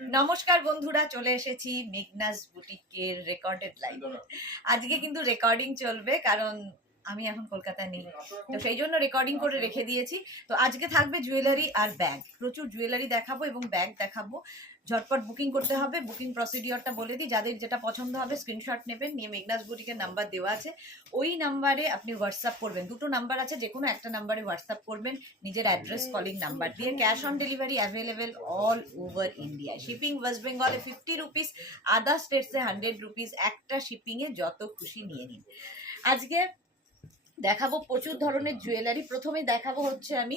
নমস্কার বন্ধুরা, চলে এসেছি মেঘনাস বুটিকের রেকর্ডেড লাইভ। আজকে কিন্তু রেকর্ডিং চলবে, কারণ আমি এখন কলকাতা নেই, তো সেই জন্য রেকর্ডিং করে রেখে দিয়েছি। তো আজকে থাকবে জুয়েলারি আর ব্যাগ, প্রচুর জুয়েলারি দেখাবো এবং ব্যাগ দেখাবো। ঝটপট বুকিং করতে হবে। বুকিং প্রসিডিওরটা বলে দিই, যাদের যেটা পছন্দ হবে স্ক্রিনশট নেবেন, নিয়ে মেঘনাস বুটিকের নাম্বার দেওয়া আছে, ওই নাম্বারে আপনি হোয়াটসঅ্যাপ করবেন। দুটো নাম্বার আছে, যে কোনো একটা নাম্বারে হোয়াটসঅ্যাপ করবেন নিজের অ্যাড্রেস, কলিং নাম্বার দিয়ে। Cash on delivery available all over India. Shipping West বেঙ্গলে 50 রুপিস, আদার স্টেটসে 100 রুপিস। একটা শিপিংয়ে যত খুশি নিয়ে নিন। আজকে দেখাবো প্রচুর ধরনের জুয়েলারি। প্রথমে দেখাবো হচ্ছে আমি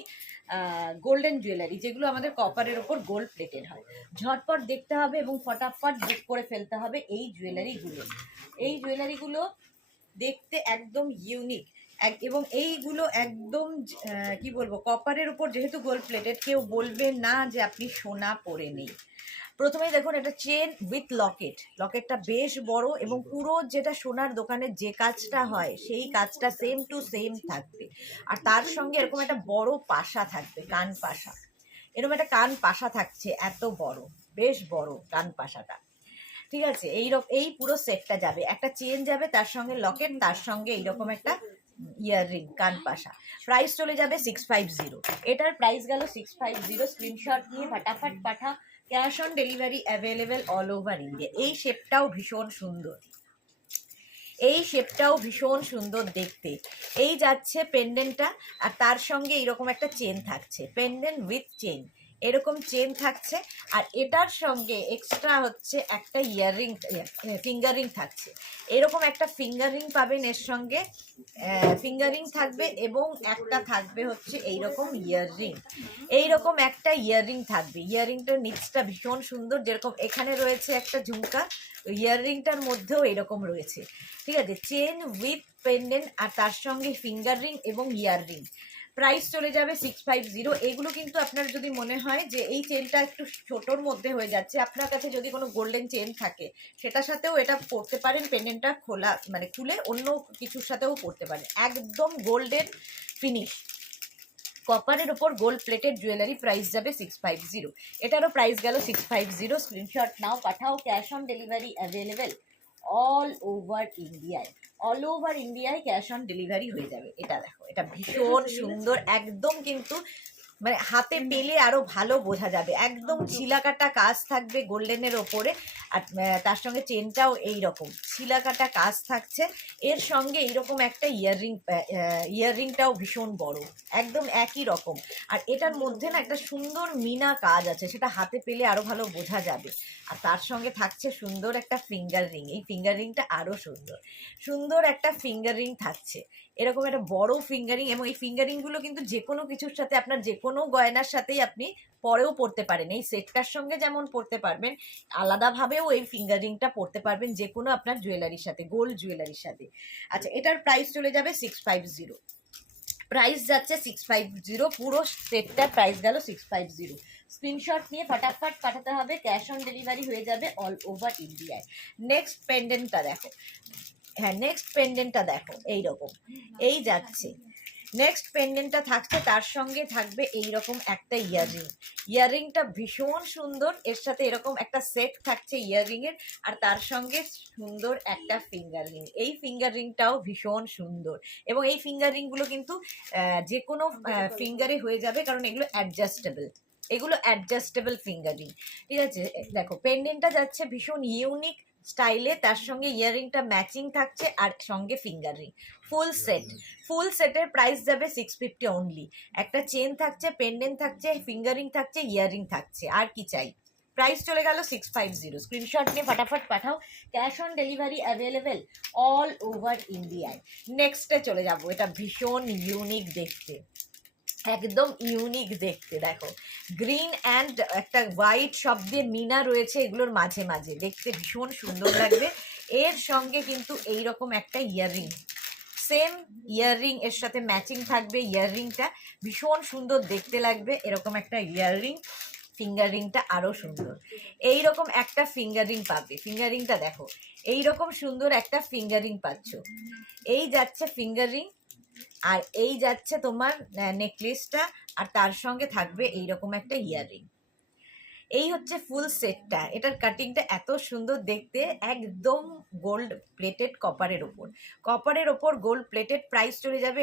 গোল্ডেন জুয়েলারি, যেগুলো আমাদের কপারের ওপর গোল্ড প্লেটেড হয়। ঝটপট দেখতে হবে এবং ফটাফট বুক করে ফেলতে হবে এই জুয়েলারিগুলো। এই জুয়েলারিগুলো দেখতে একদম ইউনিক, এবং এইগুলো একদম কি বলবো, কপারের উপর যেহেতু গোল্ড প্লেটেড, কেউ বলবে না যে আপনি সোনা পরে নেই। প্রথমেই দেখুন, এটা চেন উইথ লকেট। লকেটটা বেশ বড় এবং পুরো যেটা সোনার দোকানে যে কাজটা হয় সেই কাজটা সেম টু সেম থাকবে। আর তার সঙ্গে এরকম একটা বড় পাশা থাকবে, কান পাশা। এরকম একটা কান পাশা থাকছে, এত বড়, বেশ বড় কান পাশাটা। ঠিক আছে, এই পুরো সেটটা যাবে। একটা চেন যাবে, তার সঙ্গে লকেট, তার সঙ্গে এইরকম একটা ইয়াররিং, কান পাশা। প্রাইস চলে যাবে 650। এটার প্রাইস গেল 650। স্ক্রিনশট নিয়ে ফটাফট পাঠা। Cash on delivery available all over India. এই শেপটাও ভীষণ সুন্দর, এই শেপটাও ভীষণ সুন্দর দেখতে। এই যাচ্ছে পেন্ডেন্টটা, আর তার সঙ্গে এইরকম একটা চেন থাকছে, পেন্ডেন্ট উইথ চেন, এরকম চেন থাকছে। আর এটার সঙ্গে এক্সট্রা হচ্ছে একটা ইয়াররিং, ফিঙ্গারিং থাকছে। এরকম একটা ফিঙ্গারিং পাবেন, এর সঙ্গে ফিঙ্গারিং থাকবে এবং একটা থাকবে হচ্ছে এইরকম ইয়াররিং। এইরকম একটা ইয়াররিং থাকবে। ইয়াররিংটার নিচটা ভীষণ সুন্দর, যেরকম এখানে রয়েছে একটা ঝুমকা, ইয়াররিংটার মধ্যেও এরকম রয়েছে। ঠিক আছে, চেন উইথ পেন্ডেন্ট আর তার সঙ্গে ফিঙ্গার রিং এবং ইয়াররিং। প্রাইস চলে যাবে 650। এগুলো কিন্তু আপনার যদি মনে হয় যে এই চেনটা একটু ছোটোর মধ্যে হয়ে যাচ্ছে, আপনার কাছে যদি কোনো গোল্ডেন চেন থাকে সেটার সাথেও এটা পরতে পারেন। পেন্ডেন্টটা খোলা মানে খুলে অন্য কিছুর সাথেও পরতে পারেন। একদম গোল্ডেন ফিনিশ, কপারের ওপর গোল্ড প্লেটেড জুয়েলারি। প্রাইস যাবে 650। এটারও প্রাইস গেল 650। Screenshot now, Pathao. Cash on delivery available all over ইন্ডিয়ায়। অল ওভার ইন্ডিয়ায় ক্যাশ অন ডেলিভারি হয়ে যাবে। এটা দেখো, এটা ভীষণ সুন্দর, একদম কিন্তু মানে হাতে পেলে আরো ভালো বোঝা যাবে। একদম ছিলাকাটা কাজ থাকবে গোল্ডেনের ওপরে, আর তার সঙ্গে চেনটাও এইরকম ছিলাকাটা কাজ থাকছে। এর সঙ্গে এইরকম একটা ইয়াররিংটাও ভীষণ বড়, একদম একই রকম। আর এটার মধ্যে না একটা সুন্দর মিনা কাজ আছে, সেটা হাতে পেলে আরো ভালো বোঝা যাবে। আর তার সঙ্গে থাকছে সুন্দর একটা ফিঙ্গার রিং। এই ফিঙ্গার রিংটা আরো সুন্দর, সুন্দর একটা ফিঙ্গার রিং থাকছে, এরকম একটা বড় ফিঙ্গারিং। এবং এই ফিঙ্গারিংগুলো কিন্তু যে কোনো কিছুর সাথে, আপনার যে কোনো গয়নার সাথেই আপনি পরেও পরতে পারেন। এই সেটটার সঙ্গে যেমন পরতে পারবেন, আলাদাভাবেও এই ফিঙ্গারিংটা পরতে পারবেন যে কোনো আপনার জুয়েলারির সাথে, গোল্ড জুয়েলারির সাথে। আচ্ছা, এটার প্রাইস চলে যাবে 650। প্রাইস যাচ্ছে 650, পুরো সেটটার প্রাইস গেল 650। স্ক্রিনশট নিয়ে ফটাফট পাঠাতে হবে। ক্যাশ অন ডেলিভারি হয়ে যাবে অল ওভার ইন্ডিয়ায়। নেক্সট পেন্ডেন্টটা দেখো, হ্যাঁ নেক্সট পেন্ডেন্টটা দেখো, এইরকম এই যাচ্ছে। নেক্সট পেন্ডেন্টটা থাকছে, তার সঙ্গে থাকবে এইরকম একটা ইয়াররিং। ইয়াররিংটা ভীষণ সুন্দর, এর সাথে এরকম একটা সেট থাকছে ইয়াররিংয়ের, আর তার সঙ্গে সুন্দর একটা ফিঙ্গার রিং। এই ফিঙ্গার রিংটাও ভীষণ সুন্দর, এবং এই ফিঙ্গার রিংগুলো কিন্তু যে কোনো ফিঙ্গারে হয়ে যাবে, কারণ এগুলো অ্যাডজাস্টেবল, এগুলো অ্যাডজাস্টেবল ফিঙ্গার রিং। ঠিক আছে, দেখো পেন্ডেন্টটা যাচ্ছে ভীষণ ইউনিক স্টাইলে, তার সঙ্গে ইয়াররিংটা ম্যাচিং থাকছে, আর সঙ্গে ফিঙ্গার রিং। ফুল সেট, ফুল সেটের প্রাইস যাবে 650 অনলি। একটা চেন থাকছে, পেন্ডেন্ট থাকছে, ফিঙ্গারিং থাকছে, ইয়াররিং থাকছে, আর কি চাই। প্রাইস চলে গেল 650। স্ক্রিনশট নিয়ে ফটাফট পাঠাও। Cash on delivery available all over ইন্ডিয়ায়। নেক্সটে চলে যাব, এটা ভীষণ ইউনিক দেখতে, একদম ইউনিক দেখতে। দেখো, গ্রিন অ্যান্ড একটা হোয়াইট সব দিয়ে মিনা রয়েছে এগুলোর মাঝে মাঝে, দেখতে ভীষণ সুন্দর লাগবে। এর সঙ্গে কিন্তু এইরকম একটা ইয়াররিং, সেম ইয়াররিং এর সাথে ম্যাচিং থাকবে। ইয়াররিংটা ভীষণ সুন্দর দেখতে লাগবে, এরকম একটা ইয়াররিং। ফিঙ্গার রিংটা আরো সুন্দর, এইরকম একটা ফিঙ্গার রিং পাবে। ফিঙ্গার রিংটা দেখো, এইরকম সুন্দর একটা ফিঙ্গার রিং পাচ্ছ। এই যাচ্ছে ফিঙ্গার রিং, আর এই যাচ্ছে তোমার নেকলেসটা, আর তার সঙ্গে থাকবে এইরকম একটা ইয়াররিং। এই হচ্ছে ফুল সেটটা। এটার কাটিংটা এত সুন্দর দেখতে, একদম গোল্ড প্লেটেড কপারের ওপর গোল্ড প্লেটেড। প্রাইস চলে যাবে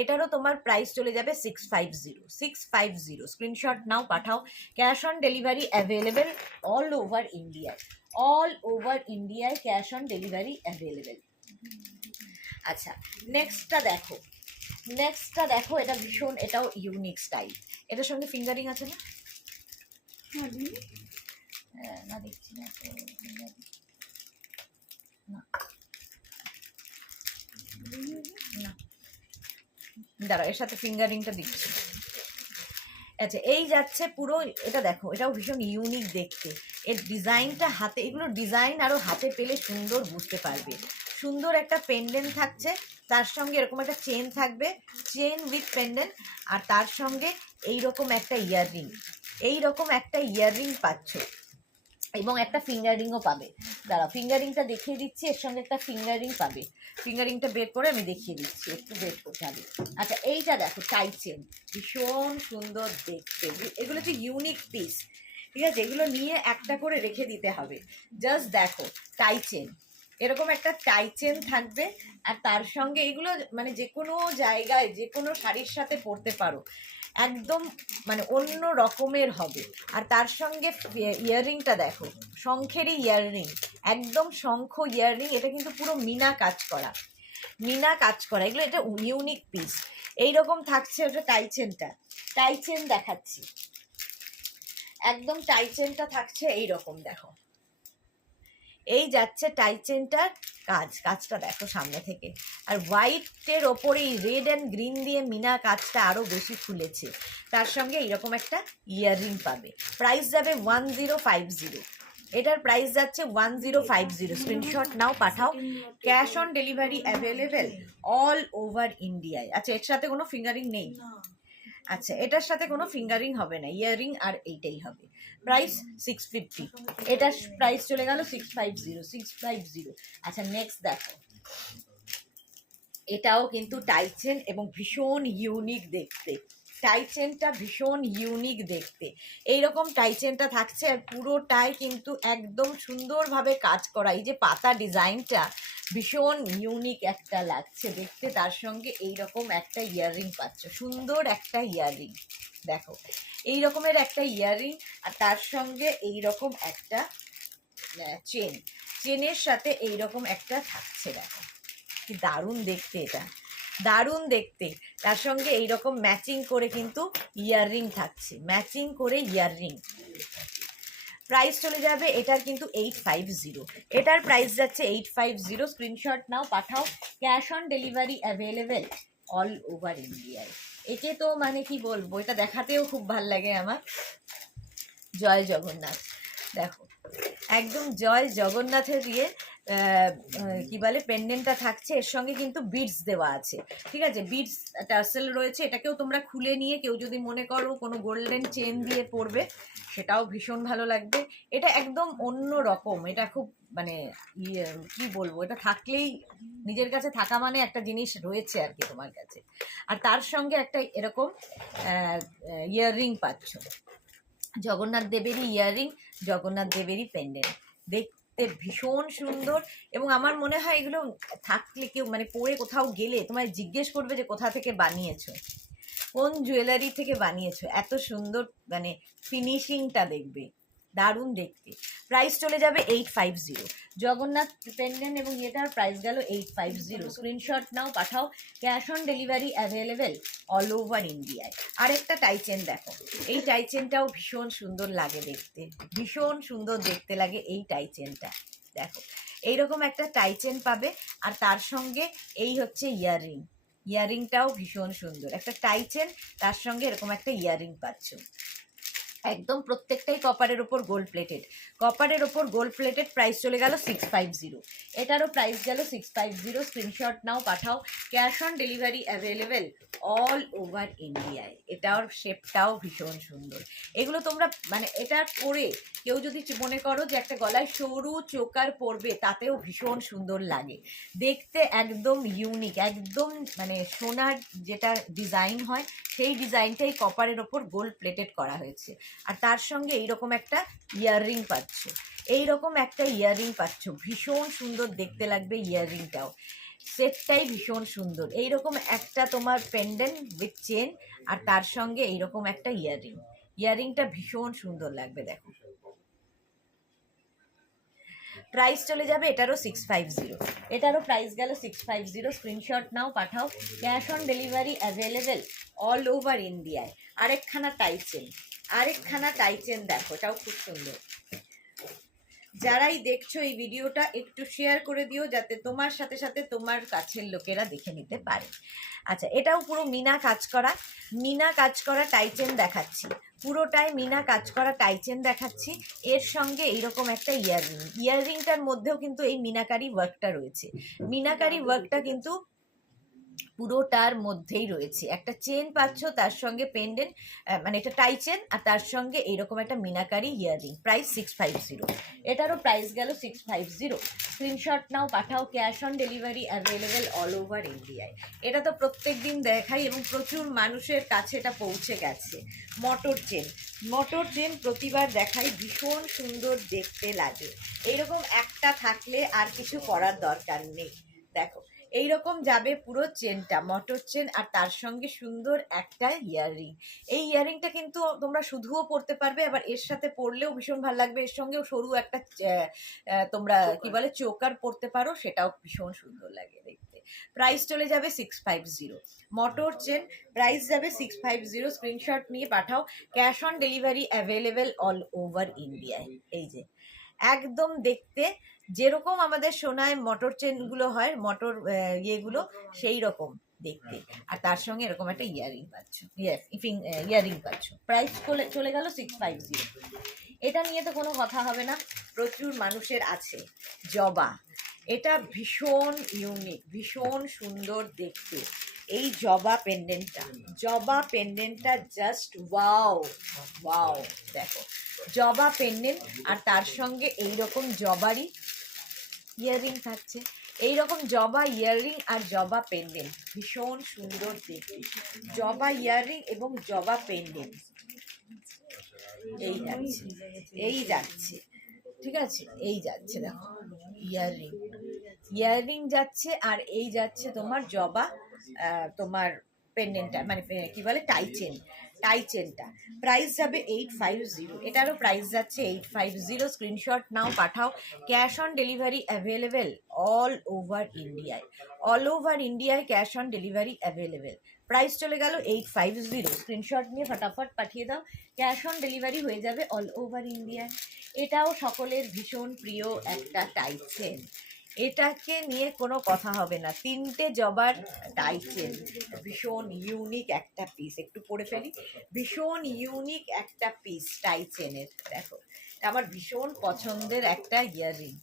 এটারও তোমার প্রাইস চলে যাবে 650 screenshot now, Pathao. Cash on delivery available all over ইন্ডিয়ায় ক্যাশ অন ডেলিভারি অ্যাভেলেবেল। আচ্ছা, নেক্সটটা দেখো, এটা ভীষণ, এটাও ইউনিক স্টাইল। এটার সঙ্গে ফিঙ্গারিং আছে না? না দেখছি না তো, না দাঁড়াও, এর সাথে ফিঙ্গারিংটা দিচ্ছি। আচ্ছা, এই যাচ্ছে পুরো, এটা দেখো, এটাও ভীষণ ইউনিক দেখতে। এর ডিজাইনটা হাতে, এগুলো ডিজাইন আরও হাতে পেলে সুন্দর বুঝতে পারবে। সুন্দর একটা পেন্ডেন্ট থাকছে, তার সঙ্গে এরকম একটা চেন থাকবে, চেন উইথ পেন্ডেন্ট, আর তার সঙ্গে এইরকম একটা ইয়াররিং পাচ্ছ, এবং একটা ফিঙ্গারিংও পাবে। দাঁড়াও, ফিঙ্গারিংটা দেখিয়ে দিচ্ছি, এর সঙ্গে একটা ফিঙ্গারিং পাবে। ফিঙ্গারিংটা বের করে আমি দেখিয়ে দিচ্ছি, একটু বের করতে হবে। আচ্ছা, এইটা দেখো, টাইচেন, ভীষণ সুন্দর দেখতে। এগুলো হচ্ছে ইউনিক পিস, ঠিক আছে? এগুলো নিয়ে একটা করে রেখে দিতে হবে। জাস্ট দেখো, টাইচেন, এরকম একটা টাইচেন থাকবে, আর তার সঙ্গে এগুলো মানে যে কোনো জায়গায়, যে কোনো শাড়ির সাথে পরতে পারো, একদম মানে অন্য রকমের হবে। আর তার সঙ্গে ইয়াররিংটা দেখো, শঙ্খেরই ইয়াররিং, একদম শঙ্খ ইয়াররিং। এটা কিন্তু পুরো মিনা কাজ করা, এগুলো, এটা ইউনিক পিস। এইরকম থাকছে ওটা টাইচেন দেখাচ্ছি, একদম টাইচেনটা থাকছে এইরকম। দেখো, এই যাচ্ছে টাইচেনটার কাজটা দেখো সামনে থেকে। আর হোয়াইটের ওপরে এই রেড অ্যান্ড গ্রিন দিয়ে মিনা কাজটা আরও বেশি খুলেছে। তার সঙ্গে এইরকম একটা ইয়াররিং পাবে। প্রাইস যাবে 1050, এটার প্রাইস যাচ্ছে 1050। Screenshot now, Pathao. Cash on delivery available all over ইন্ডিয়ায়। আচ্ছা, এর সাথে কোনো ফিঙ্গারিং নেই? আচ্ছা, এটার সাথে কোনো ফিঙ্গারিং হবে না, ইয়াররিং আর এইটাই হবে। প্রাইস 650, এটার প্রাইস চলে গেল 650। আচ্ছা, নেক্সট দেখো, এটাও কিন্তু টাইচেন এবং ভীষণ ইউনিক দেখতে। টাইচেনটা ভীষণ ইউনিক দেখতে, এইরকম টাইচেনটা থাকছে, আর পুরোটাই কিন্তু একদম সুন্দরভাবে কাজ করা। এই যে পাতা ডিজাইনটা ভীষণ ইউনিক একটা লাগছে দেখতে। তার সঙ্গে এইরকম একটা ইয়াররিং পাচ্ছ, সুন্দর একটা ইয়াররিং। দেখো, এই রকমের একটা ইয়াররিং, আর তার সঙ্গে এইরকম একটা চেনের সাথে এইরকম একটা থাকছে। দেখো কি দারুণ দেখতে, এটা দারুণ দেখতে। তার সঙ্গে এইরকম ম্যাচিং করে কিন্তু ইয়াররিং থাকছে, ম্যাচিং করে ইয়াররিং। প্রাইস চলে যাবে এটার কিন্তু 850, এটার প্রাইস যাচ্ছে 850। Screenshot now, Pathao. Cash on delivery available all over ইন্ডিয়ায়। একে তো মানে কি বলবো, এটা দেখাতেও খুব ভাল লাগে আমার। জয় জগন্নাথ, দেখো একদম জয় জগন্নাথের দিয়ে কি বলে পেন্ডেন্টটা থাকছে, এর সঙ্গে কিন্তু বিডস দেওয়া আছে, ঠিক আছে? বিডস টার্সেল রয়েছে, এটাকেও তোমরা খুলে নিয়ে কেউ যদি মনে করো কোনো গোল্ডেন চেন দিয়ে পরবে, সেটাও ভীষণ ভালো লাগবে। এটা একদম অন্য রকম, এটা খুব মানে কি বলবো, এটা থাকলেই নিজের কাছে থাকা মানে একটা জিনিস রয়েছে আর কি তোমার কাছে। আর তার সঙ্গে একটা এরকম ইয়াররিং পাচ্ছ, জগন্নাথ দেবেরই ইয়াররিং, জগন্নাথ দেবেরই পেন্ডেন্ট। দেখতে ভীষণ সুন্দর, এবং আমার মনে হয় এগুলো থাকলে কেউ মানে পরে কোথাও গেলে তোমায় জিজ্ঞেস করবে যে কোথা থেকে বানিয়েছো, কোন জুয়েলারি থেকে বানিয়েছো। এত সুন্দর মানে ফিনিশিংটা দেখবে, দারুণ দেখতে। প্রাইস চলে যাবে 850। জগন্নাথ পেন্ডেন্ট এবং এটার প্রাইস গেল 850। Screenshot now, Pathao. Cash on delivery available all over ইন্ডিয়ায়। আরেকটা টাইচেন দেখো, এই টাইচেনটাও ভীষণ সুন্দর লাগে দেখতে, ভীষণ সুন্দর দেখতে লাগে এই টাইচেনটা। দেখো, এইরকম একটা টাইচেন পাবে, আর তার সঙ্গে এই হচ্ছে ইয়াররিংটাও ভীষণ সুন্দর, একটা টাইচেন, তার সঙ্গে এরকম একটা ইয়াররিং পাচ্ছ। একদম প্রত্যেকটাই কপারের ওপর গোল্ড প্লেটেড। প্রাইস চলে গেল 650, এটারও প্রাইস গেল 650। Screenshot now, Pathao. Cash on delivery available all over ইন্ডিয়ায়। এটার শেপটাও ভীষণ সুন্দর। এগুলো তোমরা মানে এটা পরে কেউ যদি মনে করো যে একটা গলায় সরু চোকার পরবে, তাতেও ভীষণ সুন্দর লাগে দেখতে, একদম ইউনিক, একদম মানে সোনার যেটা ডিজাইন হয় সেই ডিজাইনটাই কপারের ওপর গোল্ড প্লেটেড করা হয়েছে। আর তার সঙ্গে এইরকম একটা ইয়াররিং পাচ্ছ, এইরকম একটা ইয়াররিং পাচ্ছ, ভীষণ সুন্দর দেখতে লাগবে ইয়াররিংটাও, সেটটাই ভীষণ সুন্দর। এইরকম একটা তোমার পেন্ডেন্ট উইথ চেন আর তার সঙ্গে এইরকম একটা ইয়াররিং, ইয়াররিংটা ভীষণ সুন্দর লাগবে। দেখো প্রাইস চলে যাবে এটারও 650, এটারও প্রাইস গেল 650। Screenshot now, Pathao. Cash on delivery available all over ইন্ডিয়ায়। আরেকখানা টাইচেন, আরেকখানা টাইচেন দেখো, এটাও খুব সুন্দর। যারাই দেখছো এই ভিডিওটা একটু শেয়ার করে দিও, যাতে তোমার সাথে সাথে তোমার কাছের লোকেরা দেখে নিতে পারে। আচ্ছা, এটাও পুরো মিনা কাজ করা, মিনা কাজ করা টাইচেন দেখাচ্ছি, পুরোটাই মিনা কাজ করা টাইচেন দেখাচ্ছি। এর সঙ্গে এইরকম একটা ইয়াররিং, ইয়াররিংটার মধ্যেও কিন্তু এই মিনাকারি ওয়ার্কটা রয়েছে, মিনাকারি ওয়ার্কটা কিন্তু পুরোটার মধ্যেই রয়েছে। একটা চেন পাচ্ছ, তার সঙ্গে পেন্ডেন্ট, মানে এটা টাই চেন আর তার সঙ্গে এইরকম একটা মিনাকারি ইয়াররিং। প্রাইস 650, এটারও প্রাইস গেল 650। Screenshot now, Pathao. Cash on delivery available all over ইন্ডিয়ায়। এটা তো প্রত্যেক দিন দেখাই এবং প্রচুর মানুষের কাছে এটা পৌঁছে গেছে। মটর চেন, মটর চেন প্রতিবার দেখাই, ভীষণ সুন্দর দেখতে লাগে। এইরকম একটা থাকলে আর কিছু করার দরকার নেই। দেখো এইরকম যাবে পুরো চেনটা, মটর চেন আর তার সঙ্গে সুন্দর একটা ইয়াররিং। এই ইয়াররিংটা কিন্তু তোমরা শুধুও পরতে পারবে, আবার এর সাথে পরলেও ভীষণ ভালো লাগবে। এর সঙ্গেও সরু একটা তোমরা কি বলে চোকার পরতে পারো, সেটাও ভীষণ সুন্দর লাগে দেখতে। প্রাইস চলে যাবে 650। মটর চেন প্রাইস যাবে 650। স্ক্রিনশট নিয়ে পাঠাও। Cash on delivery available all over ইন্ডিয়ায়। এই যে একদম দেখতে যেরকম আমাদের সোনায় মটর চেনগুলো হয়, মটর ইয়েগুলো, সেই রকম দেখতে। আর তার সঙ্গে এরকম একটা ইয়াররিং পাচ্ছ, ইয়াররিং পাচ্ছ। প্রাইস চলে গেল 650। এটা নিয়ে তো কোনো কথা হবে না, প্রচুর মানুষের আছে। জবা, এটা ভীষণ ইউনিক, ভীষণ সুন্দর দেখতে। এই জবা পেন্ডেন্টটা, জবা পেন্ডেন্টটা জাস্ট ওয়াও ওয়াও। দেখো জবা পেন্ডেন্ট আর তার সঙ্গে এইরকম জবারই ইয়াররিং থাকছে, এইরকম জবা ইয়াররিং আর জবা পেন্ডেন্ট, ভীষণ সুন্দর দেখতে। জবা ইয়াররিং এবং জবা পেন্ডেন্ট এই যাচ্ছে, এই যাচ্ছে, ঠিক আছে, এই যাচ্ছে। দেখো ইয়াররিং, ইয়াররিং যাচ্ছে আর এই যাচ্ছে তোমার জবা, তোমার পেন্ডেন্টটা মানে কি বলে টাইচেন, টাইচেনটা। প্রাইস যাবে 850, এটারও প্রাইস যাচ্ছে 850। Screenshot now, Pathao. Cash on delivery available all over ইন্ডিয়ায়, অল ওভার ইন্ডিয়ায় cash on delivery available. Price চলে গেল 850। স্ক্রিনশট নিয়ে ফটাফট পাঠিয়ে দাও, ক্যাশ অন ডেলিভারি হয়ে যাবে অল ওভার ইন্ডিয়ায়। এটাও সকলের ভীষণ প্রিয় একটা টাইচেন, এটাকে নিয়ে কোনো কথা হবে না। 3টে জবার টাইচেন, ভীষণ ইউনিক একটা পিস। একটু পরে ফেলি, ভীষণ ইউনিক একটা পিস টাইচেনের। দেখো আমার ভীষণ পছন্দের একটা ইয়াররিং,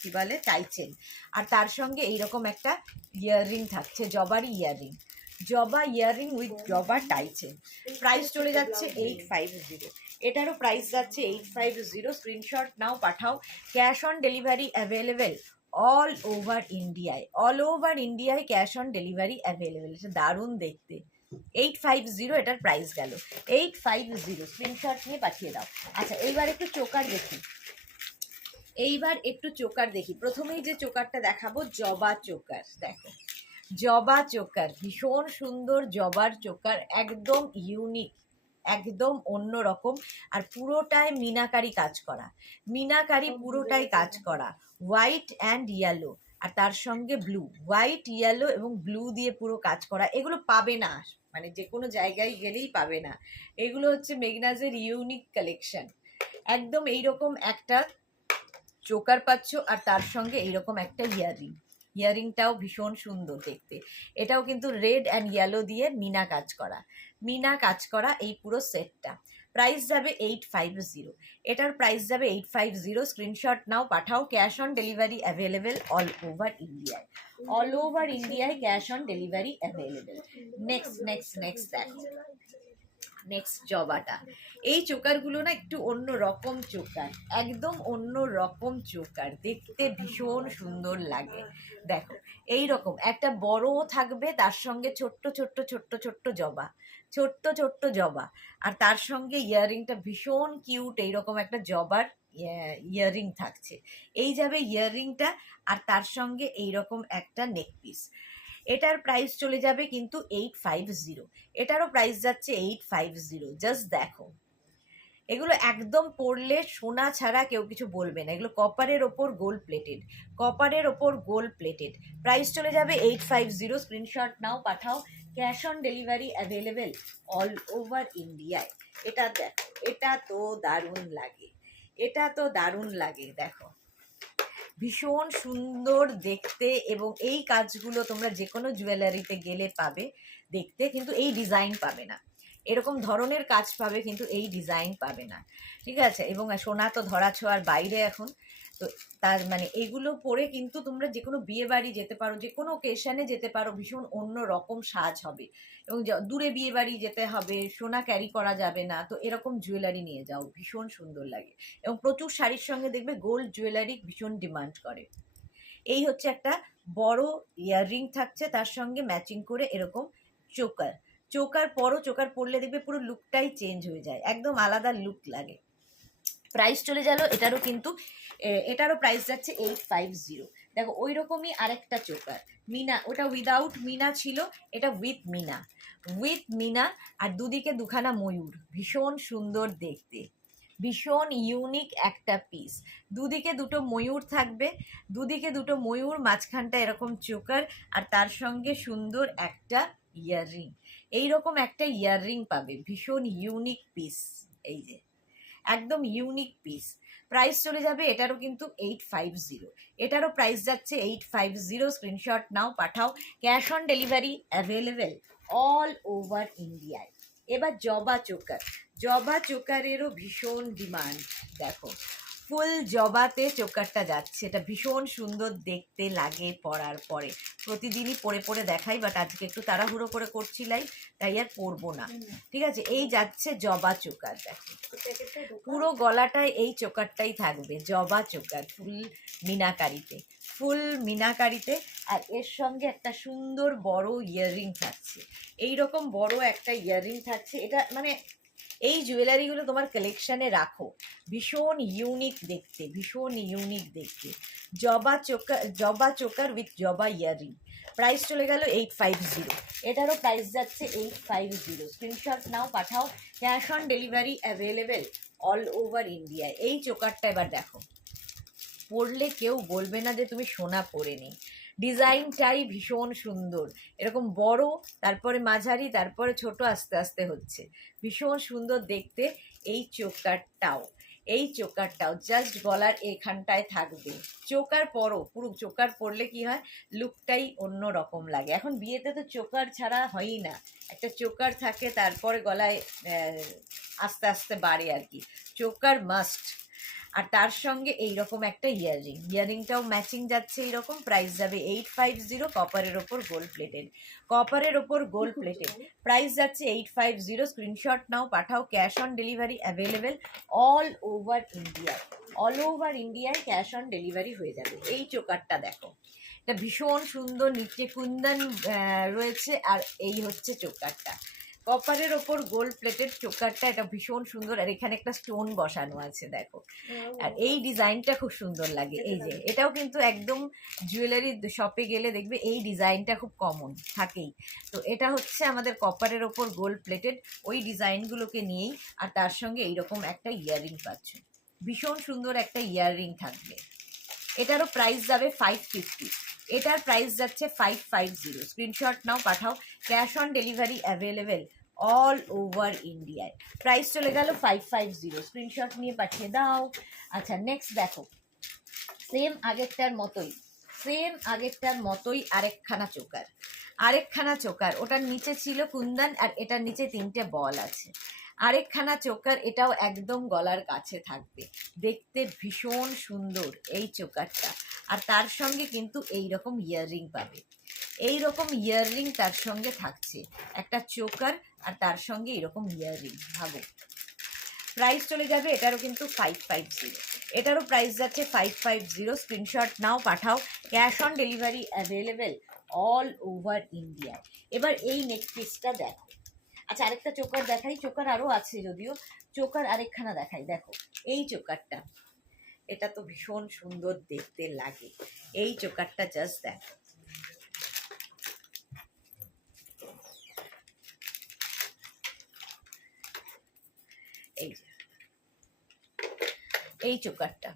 কি বলে টাইচেন, আর তার সঙ্গে এইরকম একটা ইয়াররিং থাকছে, জবারই ইয়াররিং, জবা ইয়াররিং উইথ জবা টাইচেন। প্রাইস চলে যাচ্ছে 850, এটারও প্রাইস যাচ্ছে 850। Screenshot now, Pathao. Cash on delivery available all over ইন্ডিয়ায়, অল ওভার ইন্ডিয়ায় ক্যাশ অন ডেলিভারি অ্যাভেলেবেল। এটা দারুণ দেখতে। 850 এটার প্রাইস গেল 850। স্ক্রিনশট নিয়ে পাঠিয়ে দাও। আচ্ছা এইবার একটু চোকার দেখি, এইবার একটু চোকার দেখি। প্রথমেই যে চোকারটা দেখাবো জবা চোকার। দেখো জবা চোকার, ভীষণ সুন্দর জবার চোকার, একদম ইউনিক, একদম অন্য রকম। আর পুরোটাই মিনাকারি কাজ করা, মিনাকারি পুরোটাই কাজ করা, হোয়াইট অ্যান্ড ইয়েলো আর তার সঙ্গে ব্লু, হোয়াইট ইয়েলো এবং ব্লু দিয়ে পুরো কাজ করা। এগুলো পাবে না, মানে যে কোনো জায়গায় গেলেই পাবে না। এগুলো হচ্ছে মেগনাজের ইউনিক কালেকশন। একদম এইরকম একটা চোকার পাচ্ছ আর তার সঙ্গে এইরকম একটা ইয়াররিং, ইয়াররিংটাও ভীষণ সুন্দর দেখতে। এটাও কিন্তু রেড অ্যান্ড ইয়েলো দিয়ে মিনা কাজ করা, মিনা কাজ করা এই পুরো সেটটা। প্রাইস যাবে 850, এটার প্রাইস যাবে 850। Screenshot now, Pathao. Cash on delivery available all over ইন্ডিয়ায়, অল ওভার ইন্ডিয়ায় cash on delivery available. Next next next দেখো, নেক্সট জবাটা, এই চোকারগুলো না একটু অন্য রকম চোকার, একদম অন্য রকম চোকার, দেখতে ভীষণ সুন্দর লাগে। দেখো এই রকম একটা বড় থাকবে, তার সঙ্গে ছোট্ট ছোট্ট ছোট্ট ছোট্ট জবা, ছোট্ট ছোট্ট জবা, আর তার সঙ্গে ইয়াররিংটা ভীষণ কিউট, এইরকম একটা জবার ইয়াররিং থাকছে। এই যাবে ইয়াররিংটা, আর তার সঙ্গে এইরকম একটা নেক পিস। এটার প্রাইস চলে যাবে কিন্তু 850, এটারও প্রাইস যাচ্ছে 850। জাস্ট দেখো, এগুলো একদম পরলে সোনা ছাড়া কেউ কিছু বলবে না। এগুলো কপারের ওপর গোল্ড প্লেটেড, কপারের ওপর গোল্ড প্লেটেড। প্রাইস চলে যাবে 850। Screenshot now, Pathao. Cash on delivery available all over ইন্ডিয়ায়। এটা দেখো, এটা তো দারুণ লাগে, এটা তো দারুণ লাগে। দেখো ভীষণ সুন্দর দেখতে, এবং এই কাজগুলো তোমরা যে কোনো জুয়েলারিতে গেলে পাবে দেখতে, কিন্তু এই ডিজাইন পাবে না। এরকম ধরনের কাজ পাবে কিন্তু এই ডিজাইন পাবে না, ঠিক আছে? এবং সোনা তো ধরা ছোঁয়ার বাইরে এখন, তো তার মানে এগুলো পরে কিন্তু তোমরা যে কোনো বিয়ে বাড়ি যেতে পারো, যে কোনো ওকেশনে যেতে পারো, ভীষণ অন্য রকম সাজ হবে। এবং দূরে বিয়ে বাড়ি যেতে হবে, সোনা ক্যারি করা যাবে না, তো এরকম জুয়েলারি নিয়ে যাও, ভীষণ সুন্দর লাগে। এবং প্রচুর শাড়ির সঙ্গে দেখবে গোল্ড জুয়েলারি ভীষণ ডিমান্ড করে। এই হচ্ছে একটা বড় ইয়াররিং থাকছে, তার সঙ্গে ম্যাচিং করে এরকম চোকার। চোকার পরও, চোকার পরলে দেখবে পুরো লুকটাই চেঞ্জ হয়ে যায়, একদম আলাদা লুক লাগে। প্রাইস চলে গেল এটারও, কিন্তু এটারও প্রাইস যাচ্ছে 850। দেখো ওই রকমই আরেকটা চোকার, মিনা, ওটা উইদাউট মিনা ছিল, এটা উইথ মিনা, উইথ মিনা, আর দুদিকে দুখানা ময়ূর, ভীষণ সুন্দর দেখতে, ভীষণ ইউনিক একটা পিস। দুদিকে দুটো ময়ূর থাকবে, দুদিকে দুটো ময়ূর, মাঝখানটা এরকম চোকার, আর তার সঙ্গে সুন্দর একটা ইয়াররিং। এইরকম একটা ইয়াররিং পাবে, ভীষণ ইউনিক পিস, এই যে একদম ইউনিক পিস। প্রাইস চলে যাবে এটারও কিন্তু 850, এটারও প্রাইস যাচ্ছে 850। Screenshot now, Pathao. Cash on delivery available all over ইন্ডিয়ায়। এবার জবা চোকার, জবা চোকারেরও ভীষণ ডিমান্ড। দেখো ফুল জবাতে চোকারটা যাচ্ছে, এটা ভীষণ সুন্দর দেখতে লাগে পরার পরে। প্রতিদিনই পরে পরে দেখাই, বাট আজকে একটু তাড়াহুড়ো করে করছিলাই, তাই আর পরবো না, ঠিক আছে? এই যাচ্ছে জবা চোকার, দেখো পুরো গলাটায় এই চোকারটাই থাকবে, জবা চোকার, ফুল মিনাকারিতে, ফুল মিনাকারিতে, আর এর সঙ্গে একটা সুন্দর বড় ইয়াররিং থাকছে, এইরকম বড় একটা ইয়াররিং থাকছে। এটা মানে এই জুয়েলারিগুলো তোমার কালেকশানে রাখো, ভীষণ ইউনিক দেখতে, ভীষণ ইউনিক দেখতে। জবা চোকার, জবা চোকার উইথ জবা ইয়াররিং। প্রাইস চলে গেল 850, এটারও প্রাইস যাচ্ছে 850। Screenshot now, Pathao. Cash on delivery available all over ইন্ডিয়ায়। এই চোকারটা এবার দেখো, পরলে কেউ বলবে না যে তুমি সোনা পরে নি। ডিজাইনটাই ভীষণ সুন্দর, এরকম বড়, তারপরে মাঝারি, তারপরে ছোট, আস্তে আস্তে হচ্ছে, ভীষণ সুন্দর দেখতে। এই চোকারটাও, এই চোকারটাও জাস্ট গলার এখানটায় থাকবে, চোকার পরও, পুরো চোকার পরলে কি হয়, লুকটাই অন্য রকম লাগে। এখন বিয়েতে তো চোকার ছাড়া হয়ই না, একটা চোকার থাকে, তারপরে গলায় আস্তে আস্তে বাড়ে আর কি, চোকার মাস্ট। আর তার সঙ্গে এইরকম একটা ইয়াররিং, ইয়াররিংটাও ম্যাচিং যাচ্ছে এইরকম। প্রাইস যাবে 850, কপারের ওপর গোল্ড প্লেটেড, কপারের ওপর গোল্ড প্লেটেড। প্রাইস যাচ্ছে 850। Screenshot now, Pathao. Cash on delivery available all over ইন্ডিয়ায়, অল ওভার ইন্ডিয়ায় ক্যাশ অন ডেলিভারি হয়ে যাবে। এই চোকারটা দেখো, এটা ভীষণ সুন্দর, নিচে কুন্দন রয়েছে, আর এই হচ্ছে চোকারটা, কপারের ওপর গোল্ড প্লেটেড চোকারটা, এটা ভীষণ সুন্দর। আর এখানে একটা স্টোন বসানো আছে, দেখো, আর এই ডিজাইনটা খুব সুন্দর লাগে। এই যে এটাও কিন্তু একদম জুয়েলারি শপে গেলে দেখবে এই ডিজাইনটা খুব কমন থাকেই। তো এটা হচ্ছে আমাদের কপারের ওপর গোল্ড প্লেটেড, ওই ডিজাইনগুলোকে নিয়েই। আর তার সঙ্গে এইরকম একটা ইয়াররিং পাচ্ছ, ভীষণ সুন্দর একটা ইয়াররিং থাকবে। এটারও প্রাইস যাবে 550, এটার প্রাইস যাচ্ছে 550। Screenshot now, Pathao. Cash on delivery available all over ইন্ডিয়ায়। প্রাইস চলে গেল 550, স্ক্রিনশট নিয়ে পাঠিয়ে দাও। আচ্ছা নেক্সট দেখো, সেম আগেরটার মতোই, সেম আগেরটার মতোই আরেকখানা চোকার, আরেকখানা চোকার। ওটার নিচে ছিল কুন্দন, আর এটার নিচে 3টে বল আছে। আরেকখানা চোকার, এটাও একদম গলার কাছে থাকবে, দেখতে ভীষণ সুন্দর এই চোকারটা। আর তার সঙ্গে কিন্তু এই রকম ইয়াররিং পাবে, এই রকম ইয়াররিং তার সঙ্গে থাকছে, একটা চোকার আর তার সঙ্গে এরকম ইয়াররিং। ভাবো, প্রাইস চলে যাবে এটারও কিন্তু 550, এটারও প্রাইস যাচ্ছে 550। Screenshot now, Pathao, cash on delivery available all over India. এবার এই নেক পিসটা দেখো। আচ্ছা, আরেকটা চোকার দেখাই, চোকার আরও আছে যদিও, চোকার আরেকখানা দেখাই। দেখো এই চোকারটা, এটা তো ভীষণ সুন্দর দেখতে লাগে। এই চোকারটা জাস্ট দেখো, এই চোকারটা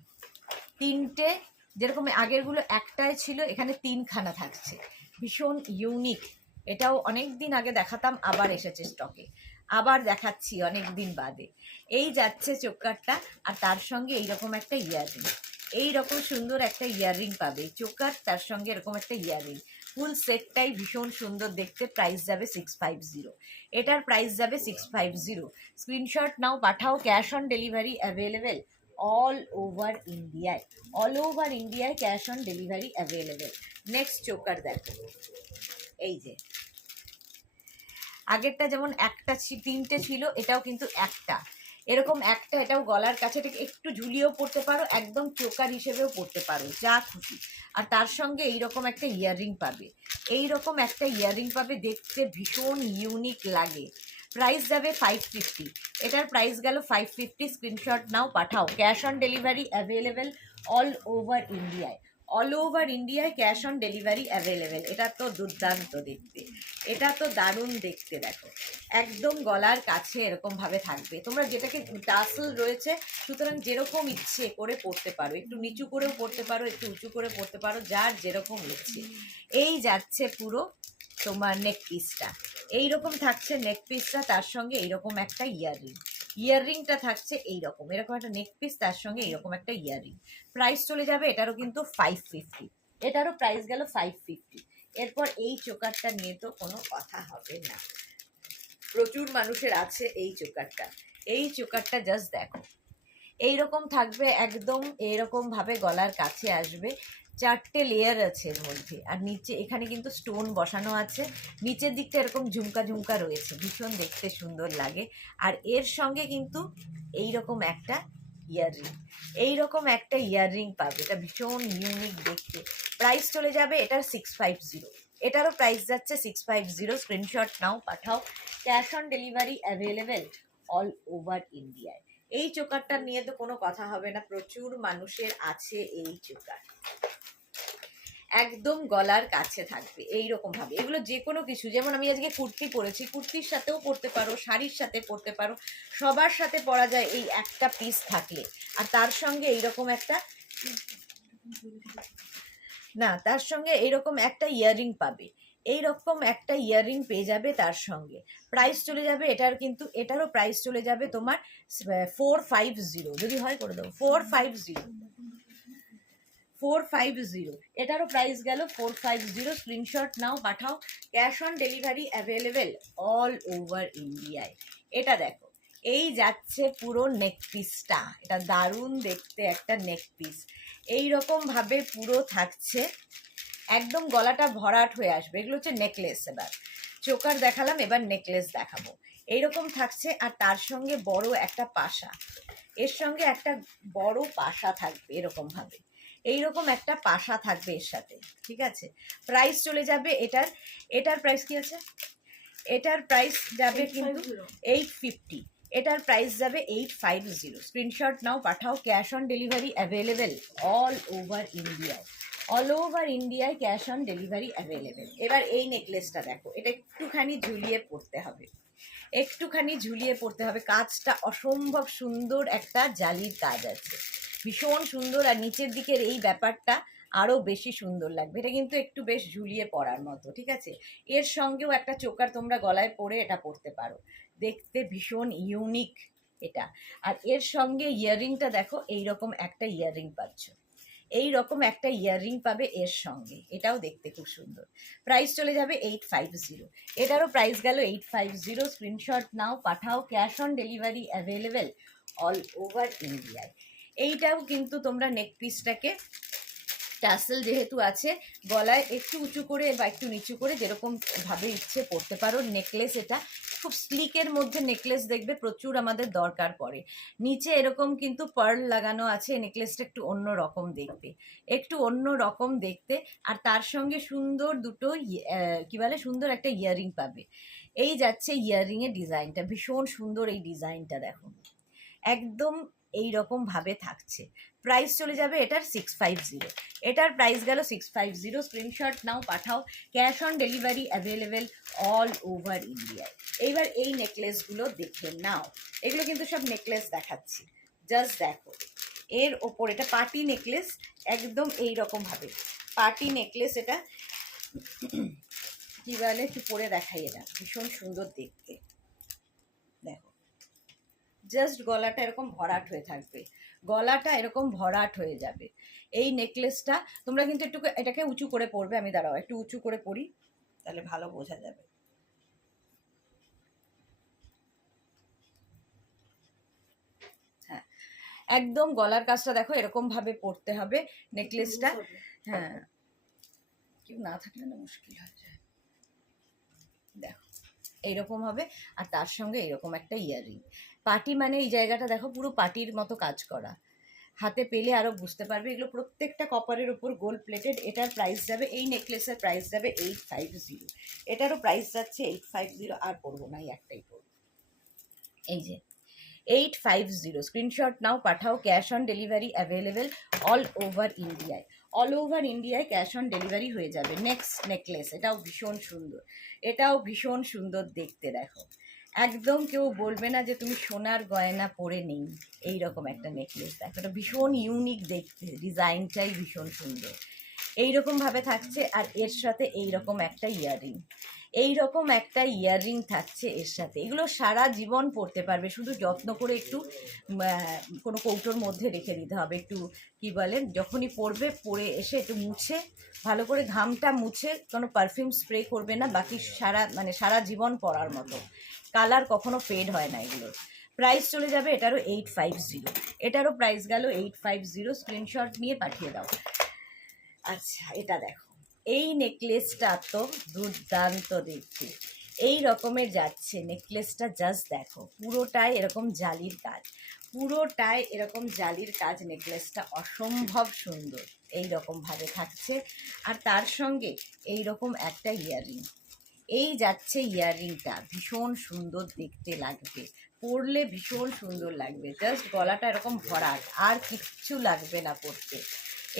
তিনটে, যেরকম আগেরগুলো একটাই ছিল, এখানে তিনখানা থাকছে, ভীষণ ইউনিক। এটাও অনেক দিন আগে দেখাতাম, আবার এসেছে স্টকে, আবার দেখাচ্ছি অনেক দিন বাদে। এই যাচ্ছে চোকারটা, আর তার সঙ্গে এইরকম একটা ইয়াররিং, এইরকম সুন্দর একটা ইয়াররিং পাবে। চোকার তার সঙ্গে এরকম একটা ইয়াররিং, ফুল সেটটাই ভীষণ সুন্দর দেখতে। প্রাইস যাবে 650, এটার প্রাইস যাবে 650। Screenshot now, Pathao, cash on delivery available all over ইন্ডিয়ায়, অল ওভার ইন্ডিয়ায় cash on delivery available. Next choker দেখো, এই যে আগেরটা যেমন একটা তিনটে ছিল, এটাও কিন্তু একটা, এরকম একটা, এটাও গলার কাছে থেকে একটু ঝুলিয়েও পড়তে পারো, একদম চোকার হিসেবেও পড়তে পারো, যা খুশি। আর তার সঙ্গে এইরকম একটা ইয়াররিং পাবে, এইরকম একটা ইয়াররিং পাবে, দেখতে ভীষণ ইউনিক লাগে। প্রাইস যাবে 550, এটার প্রাইস গেল 550। Screenshot now, Pathao, cash on delivery available all over ইন্ডিয়ায়, অল ওভার ইন্ডিয়ায় ক্যাশ অন ডেলিভারি অ্যাভেলেবেল। এটা তো দুর্দান্ত দেখতে, এটা তো দারুণ দেখতে। দেখো একদম গলার কাছে এরকমভাবে থাকবে, তোমরা যেটাকে টাসেল রয়েছে, সুতরাং যেরকম ইচ্ছে করে পরতে পারো, একটু নিচু করেও পরতে পারো, একটু উঁচু করে পরতে পারো, যার যেরকম ইচ্ছে। এই যাচ্ছে পুরো তোমার নেক পিসটা, এইরকম থাকছে নেক পিসটা, তার সঙ্গে এইরকম একটা ইয়াররিং, ইয়াররিংটা থাকছে এইরকম, এরকম একটা নেক পিস, তার সঙ্গে এইরকম একটা ইয়াররিং। প্রাইস চলে যাবে এটারও কিন্তু 550, এটারও প্রাইস গেল 550। এরপর এই চোকারটা নিয়ে তো কোনো কথা হবে না, প্রচুর মানুষের আছে এই চোকারটা। এই চোকারটা জাস্ট দেখো, এইরকম থাকবে, একদম এইরকম ভাবে গলার কাছে আসবে, 4টে লেয়ার আছে এর মধ্যে, আর নিচে এখানে কিন্তু স্টোন বসানো আছে, নিচের দিকটা এরকম ঝুমকা ঝুমকা রয়েছে, ভীষণ দেখতে সুন্দর লাগে। আর এর সঙ্গে কিন্তু এইরকম একটা ইয়াররিং, এইরকম একটা ইয়াররিং পাবে, এটা ভীষণ ইউনিক দেখতে। প্রাইস চলে যাবে এটার 650, এটারও প্রাইস যাচ্ছে 650। Screenshot now, Pathao, cash on delivery available all over ইন্ডিয়ায়। এই চোকারটা নিয়ে তো কোনো কথা হবে না, প্রচুর মানুষের আছে এই চোকার, একদম গলার কাছে থাকবে এইরকম ভাবে। এগুলো যে কোনো কিছু, যেমন আমি আজকে কুর্তি পরেছি, কুর্তির সাথেও পরতে পারো, শাড়ির সাথে পরতে পারো, সবার সাথে পরা যায় এই একটা পিস থাকলে। আর তার সঙ্গে এইরকম একটা, না তার সঙ্গে এইরকম একটা ইয়াররিং পাবে, এইরকম একটা ইয়াররিং পেয়ে যাবে তার সঙ্গে। প্রাইস চলে যাবে এটার, কিন্তু এটারও প্রাইস চলে যাবে তোমার 450, যদি হয় করে দেবো 450, 450, এটারও প্রাইস গেল 450। Screenshot now, Pathao, cash on delivery available all over ইন্ডিয়ায়। এটা দেখো, এই যাচ্ছে পুরো নেক পিসটা, এটা দারুণ দেখতে একটা নেক পিস, এইরকম ভাবে পুরো থাকছে, একদম গলাটা ভরাট হয়ে আসবে। এগুলো হচ্ছে নেকলেস। এবার চোকার দেখালাম, এবার নেকলেস দেখাবো। এইরকম থাকছে, আর তার সঙ্গে বড় একটা পাশা, এর সঙ্গে একটা বড় পাশা থাকবে এরকম ভাবে, এইরকম একটা পাশা থাকবে এর সাথে, ঠিক আছে। প্রাইস চলে যাবে এটার, এটার প্রাইস কি আছে, এটার প্রাইস যাবে কিন্তু 850, এটার প্রাইস যাবে 850। Screenshot now, Pathao, cash on delivery available all over ইন্ডিয়ায়, অল ওভার ইন্ডিয়ায় ক্যাশ অন ডেলিভারি অ্যাভেলেবেল। এবার এই নেকলেসটা দেখো, এটা একটুখানি ঝুলিয়ে পড়তে হবে, একটুখানি ঝুলিয়ে পড়তে হবে, কাজটা অসম্ভব সুন্দর, একটা জালির কাজ আছে, ভীষণ সুন্দর। আর নিচের দিকের এই ব্যাপারটা আরও বেশি সুন্দর লাগবে, এটা কিন্তু একটু বেশ ঝুলিয়ে পড়ার মতো, ঠিক আছে। এর সঙ্গেও একটা চোকার তোমরা গলায় পরে এটা পরতে পারো, দেখতে ভীষণ ইউনিক এটা। আর এর সঙ্গে ইয়াররিংটা দেখো, এইরকম একটা ইয়াররিং পাচ্ছ, এই রকম একটা ইয়াররিং পাবে এর সঙ্গে, এটাও দেখতে খুব সুন্দর। প্রাইস চলে যাবে 850, এটারও প্রাইস গেল 850। Screenshot now, Pathao, cash on delivery available all over ইন্ডিয়ায়। এইটাও কিন্তু তোমরা নেক পিসটাকে ট্যাসেল যেহেতু আছে, গলায় একটু উঁচু করে বা একটু নিচু করে যেরকম ভাবে ইচ্ছে পরতে পারো। নেকলেস এটা খুব স্লিকের মধ্যে নেকলেস দেখবে প্রচুর আমাদের দরকার পড়ে। নিচে এরকম কিন্তু পার্ল লাগানো আছে, নেকলেসটা একটু অন্য রকম দেখতে, একটু অন্য রকম দেখতে। আর তার সঙ্গে সুন্দর দুটো কি বলে, সুন্দর একটা ইয়াররিং পাবে। এই যাচ্ছে ইয়াররিং এর ডিজাইনটা, ভীষণ সুন্দর এই ডিজাইনটা দেখো, একদম এই রকম ভাবে থাকছে। প্রাইস চলে যাবে এটার 650, এটার প্রাইস গেল 650। Screenshot now, Pathao. Cash on delivery available all over ইন্ডিয়ায়। এইবার এই নেকলেসগুলো দেখে নাও, এগুলো কিন্তু সব নেকলেস দেখাচ্ছি, জাস্ট দেখো। এর ওপর এটা পার্টি নেকলেস, একদম এই রকম ভাবে পার্টি নেকলেস। এটা কি বলে, একটু পরে দেখাই, এটা ভীষণ সুন্দর দেখতে দেখো। জাস্ট গলাটা এরকম ভরাট হয়ে থাকবে, গলাটা এরকম ভরাট হয়ে যাবে। এই নেকলেসটা তোমরা কিন্তু একটু এটাকে উঁচু করে পরবে। আমি দাঁড়াও একটু উঁচু করে পরি, তাহলে ভালো বোঝা যাবে। হ্যাঁ, একদম গলার কাজটা দেখো, এরকম ভাবে পরতে হবে নেকলেসটা। হ্যাঁ, কেউ না থাকলে না মুশকিল হয়ে যায়। দেখো এইরকম হবে, আর তার সঙ্গে এরকম একটা ইয়াররিং। পার্টি মানে এই জায়গাটা দেখো পুরো পার্টির মতো কাজ করা, হাতে পেলে আরো বুঝতে পারবে। এগুলো প্রত্যেকটা কপারের ওপর গোল্ড প্লেটেড। এটার প্রাইস যাবে, এই নেকলেসের প্রাইস যাবে 850, এটারও প্রাইস যাচ্ছে 850। আর পরবো না, এই একটাই পরবো, এই যে 850। Screenshot now, Pathao. Cash on delivery available all over ইন্ডিয়ায়, অল ওভার ইন্ডিয়ায় ক্যাশ অন ডেলিভারি হয়ে যাবে। নেক্সট নেকলেস, এটাও ভীষণ সুন্দর, এটাও ভীষণ সুন্দর দেখতে দেখো, একদম কেউ বলবে না যে তুমি সোনার গয়না পরে নেই। এইরকম একটা নেকলেস দেখো, এটা ভীষণ ইউনিক দেখতে, ডিজাইনটাই ভীষণ সুন্দর। এইরকমভাবে থাকছে, আর এর সাথে এইরকম একটা ইয়াররিং, এইরকম একটা ইয়াররিং থাকছে এর সাথে। এগুলো সারা জীবন পরতে পারবে, শুধু যত্ন করে একটু কোনো কৌটোর মধ্যে রেখে দিতে হবে। একটু কি বলেন, যখনই পরবে পরে এসে একটু মুছে, ভালো করে ঘামটা মুছে, কোনো পারফিউম স্প্রে করবে না, বাকি সারা জীবন পরার মতো, কালার কখনো ফেড হয় না এগুলোর। প্রাইস চলে যাবে এটারও 850, এটারও প্রাইস গেল 850। স্ক্রিনশট নিয়ে পাঠিয়ে দাও। আচ্ছা, এটা দেখো, এই নেকলেসটা তো দুর্দান্ত দেখতে, এই রকমের যাচ্ছে নেকলেসটা, জাস্ট দেখো পুরোটাই এরকম জালির কাজ, পুরোটাই এরকম জালির কাজ। নেকলেসটা অসম্ভব সুন্দর, এই রকম ভাবে থাকছে। আর তার সঙ্গে এই রকম একটা ইয়াররিং, এই যাচ্ছে ইয়াররিংটা, ভীষণ সুন্দর দেখতে লাগবে, পরলে ভীষণ সুন্দর লাগবে। জাস্ট গলাটা এরকম ভরাট, আর কিচ্ছু লাগবে না পরতে।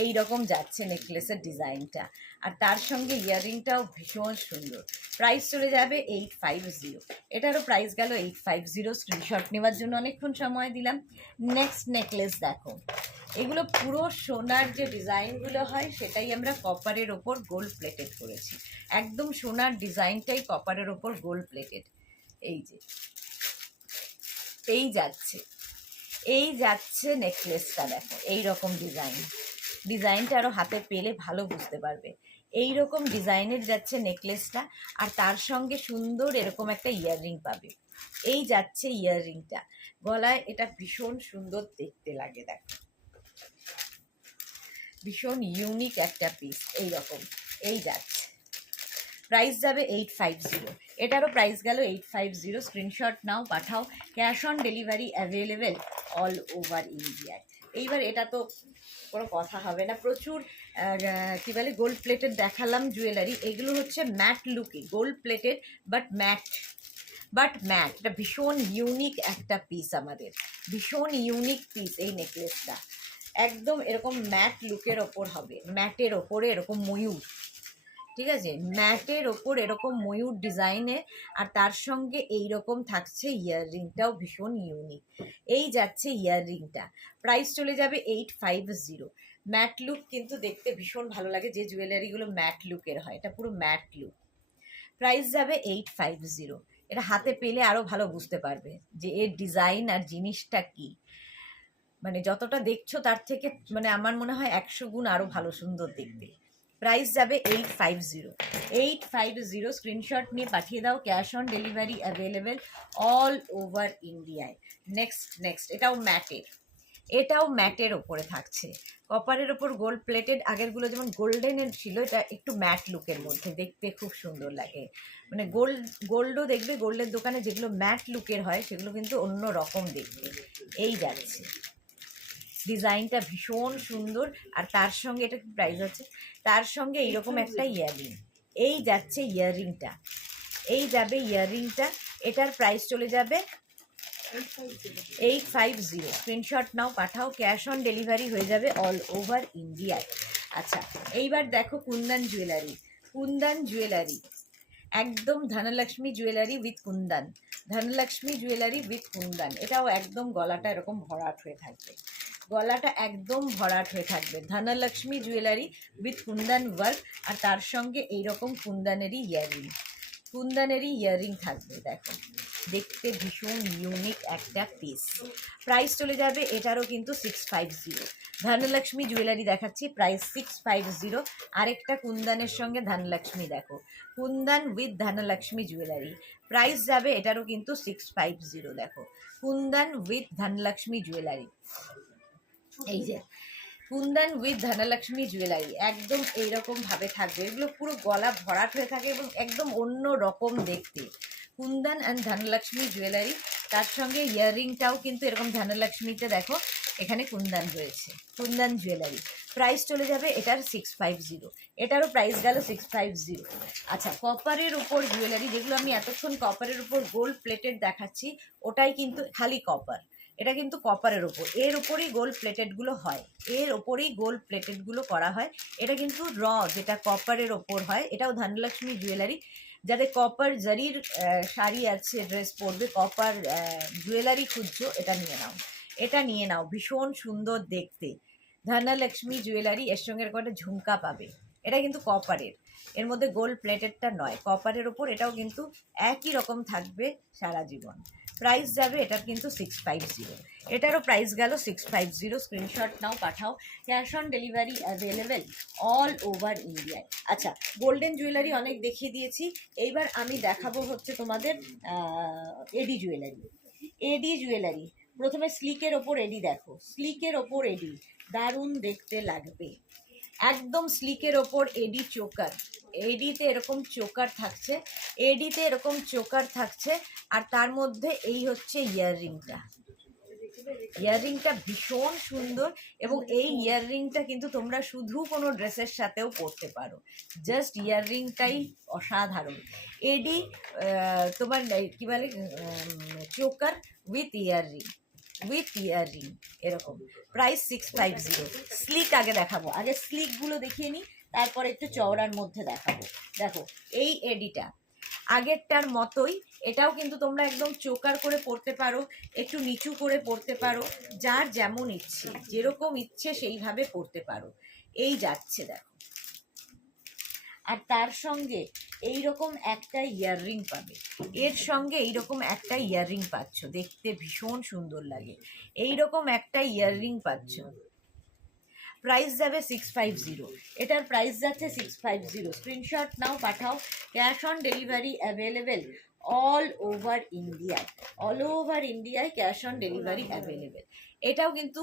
এই রকম যাচ্ছে নেকলেসের ডিজাইনটা, আর তার সঙ্গে ইয়াররিংটাও ভীষণ সুন্দর। প্রাইস চলে যাবে 850, এটারও প্রাইস গেল 850। স্ক্রিনশট নেওয়ার জন্য অনেকক্ষণ সময় দিলাম। নেক্সট নেকলেস দেখো, এগুলো পুরো সোনার যে ডিজাইনগুলো হয় সেটাই আমরা কপারের ওপর গোল্ড প্লেটেড করেছি, একদম সোনার ডিজাইনটাই কপারের ওপর গোল্ড প্লেটেড। এই যে এই যাচ্ছে নেকলেসটা দেখো, এই রকম ডিজাইনটা আরও হাতে পেলে ভালো বুঝতে পারবে। এই রকম ডিজাইনের যাচ্ছে নেকলেসটা, আর তার সঙ্গে সুন্দর এরকম একটা ইয়াররিং পাবে। এই যাচ্ছে ইয়াররিংটা গলায়, এটা ভীষণ সুন্দর দেখতে লাগে দেখো, ভীষণ ইউনিক একটা পিস। এই রকম এই যাচ্ছে, প্রাইস যাবে 850, এটারও প্রাইস গেল 850। Screenshot now, Pathao. Cash on delivery available all over ইন্ডিয়ায়। এইবার এটা তো কোনো কথা হবে না, প্রচুর কী বলে গোল্ড প্লেটেড দেখালাম জুয়েলারি, এগুলো হচ্ছে ম্যাট লুকে গোল্ড প্লেটেড, বাট ম্যাট। এটা ভীষণ ইউনিক একটা পিস, আমাদের ভীষণ ইউনিক পিস এই নেকলেসটা। একদম এরকম ম্যাট লুকের ওপর হবে, ম্যাটের ওপরে এরকম ময়ূর, ঠিক আছে, ম্যাটের ওপর এরকম ময়ূর ডিজাইনে, আর তার সঙ্গে এই রকম থাকছে ইয়াররিংটাও ভীষণ ইউনিক। এই যাচ্ছে ইয়াররিংটা, প্রাইস চলে যাবে 850। ম্যাট লুক কিন্তু দেখতে ভীষণ ভালো লাগে, যে জুয়েলারিগুলো ম্যাট লুকের হয়, এটা পুরো ম্যাট লুক। প্রাইস যাবে 850, এটা হাতে পেলে আরও ভালো বুঝতে পারবে যে এর ডিজাইন আর জিনিসটা কি, মানে যতটা দেখছো তার থেকে মানে আমার মনে হয় 100 গুণ আরও ভালো সুন্দর দেখতে। প্রাইস যাবে 850। স্ক্রিনশট নিয়ে পাঠিয়ে দাও। Cash on delivery available all over ইন্ডিয়ায়। নেক্সট এটাও ম্যাটের, এটাও ম্যাটের ওপরে থাকছে, কপারের ওপর গোল্ড প্লেটেড। আগেরগুলো যেমন গোল্ডেনের ছিল, এটা একটু ম্যাট লুকের মধ্যে, দেখতে খুব সুন্দর লাগে। মানে গোল্ডও দেখবে, গোল্ডের দোকানে যেগুলো ম্যাট লুকের হয় সেগুলো কিন্তু অন্য রকম দেখতে। এই যাচ্ছে, ডিজাইনটা ভীষণ সুন্দর। আর তার সঙ্গে এটা কি প্রাইস আছে, তার সঙ্গে এইরকম একটা ইয়াররিং, এই যাচ্ছে ইয়াররিংটা, এই যাবে ইয়াররিংটা। এটার প্রাইস চলে যাবে 850। Screenshot now, Pathao, cash on delivery হয়ে যাবে অল ওভার ইন্ডিয়ায়। আচ্ছা, এইবার দেখো কুন্দন জুয়েলারি। কুন্দন জুয়েলারি একদম Dhanlaxmi jewellery with Kundan, Dhanlaxmi jewellery with Kundan. এটাও একদম গলাটা এরকম ভরাট হয়ে থাকবে, গলাটা একদম ভরাট হয়ে থাকবে। Dhanalakshmi jewellery with kundan work, আর তার সঙ্গে এইরকম কুন্দনেরই ইয়াররিং, কুন্দনেরই ইয়াররিং থাকবে। দেখো, দেখতে ভীষণ ইউনিক একটা পিস। প্রাইস চলে যাবে এটারও কিন্তু 650। ধনলক্ষ্মী জুয়েলারি দেখাচ্ছি, প্রাইস 650। আরেকটা কুন্দনের সঙ্গে ধনলক্ষ্মী, দেখো Kundan with Dhanlaxmi jewellery, price যাবে এটারও কিন্তু 650। দেখো, কুন্দন উইথ ধনলক্ষ্মী জুয়েলারি, এই যে কুন্দন উইথ ধনলক্ষ্মী জুয়েলারি একদম এইরকম ভাবে থাকবে। এগুলো পুরো গলা ভরাট হয়ে থাকে এবং একদম অন্য রকম দেখতে। কুন্দন অ্যান্ড ধনলক্ষ্মী জুয়েলারি, তার সঙ্গে ইয়াররিংটাও কিন্তু এরকম ধনলক্ষ্মীতে দেখো এখানে কুন্দন রয়েছে, কুন্দন জুয়েলারি। প্রাইস চলে যাবে এটার 650, এটারও প্রাইস গেল 650। আচ্ছা, কপারের উপর জুয়েলারি, যেগুলো আমি এতক্ষণ কপারের উপর গোল্ড প্লেটেড দেখাচ্ছি, ওটাই কিন্তু খালি কপার, এটা কিন্তু কপারের ওপর, এর ওপরেই গোল্ড প্লেটেডগুলো হয়, এর ওপরেই গোল্ড প্লেটেডগুলো করা হয়। এটা কিন্তু যেটা কপারের ওপর হয়, এটাও ধনলক্ষ্মী জুয়েলারি। যাদের কপার জারির শাড়ি আছে, ড্রেস পরবে, কপার জুয়েলারি খুঁজছো, এটা নিয়ে নাও, এটা নিয়ে নাও, ভীষণ সুন্দর দেখতে। ধনলক্ষ্মী জুয়েলারি, এর সঙ্গে এরকম একটা ঝুমকা পাবে, এটা কিন্তু কপারের, এর মধ্যে গোল্ড প্লেটেডটা নয়, কপারের ওপর। এটাও কিন্তু একই রকম থাকবে সারা জীবন। প্রাইস যাবে এটার কিন্তু 650, এটারও প্রাইস গেল 650। Screenshot now, Pathao, cash on delivery available all over ইন্ডিয়ায়। আচ্ছা, গোল্ডেন জুয়েলারি অনেক দেখিয়ে দিয়েছি, এইবার আমি দেখাবো হচ্ছে তোমাদের এডি জুয়েলারি। এডি জুয়েলারি, প্রথমে স্লিকের ওপর এডি, দেখো স্লিকের ওপর এডি, দারুণ দেখতে লাগবে। একদম স্লিকের ওপর এডি চোকার, এডিতে এরকম চোকার থাকছে, এডিতে এরকম চোকার থাকছে, আর তার মধ্যে এই হচ্ছে ইয়াররিংটা, ইয়াররিংটা ভীষণ সুন্দর। এবং এই ইয়াররিংটা কিন্তু তোমরা শুধু কোনো ড্রেসের সাথেও পরতে পারো, জাস্ট ইয়াররিংটাই অসাধারণ। এডি তোমার কী বলে, choker with earring, with earring এরকম। প্রাইস 650। স্লিক আগে দেখাবো, আগে স্লিকগুলো দেখিয়ে নিই, তারপর একটু চওড়ার মধ্যে দেখাবো। দেখো, এই এডিটা আগেরটার মতোই, এটাও কিন্তু তোমরা একদম চোকার করে পরতে পারো, একটু নিচু করে পরতে পারো, যার যেমন ইচ্ছে, যেরকম ইচ্ছে সেইভাবে পরতে পারো। এই যাচ্ছে, দেখো, আর তার সঙ্গে এইরকম একটা ইয়াররিং পাবে, এর সঙ্গে এইরকম একটা ইয়াররিং পাচ্ছ, দেখতে ভীষণ সুন্দর লাগে, এইরকম একটা ইয়াররিং পাচ্ছ। প্রাইস যাবে 650, এটার প্রাইস যাচ্ছে 650। Screenshot now, Pathao, cash on delivery available all over ইন্ডিয়ায়, অল ওভার ইন্ডিয়ায় ক্যাশ অন ডেলিভারি অ্যাভেলেবেল। এটাও কিন্তু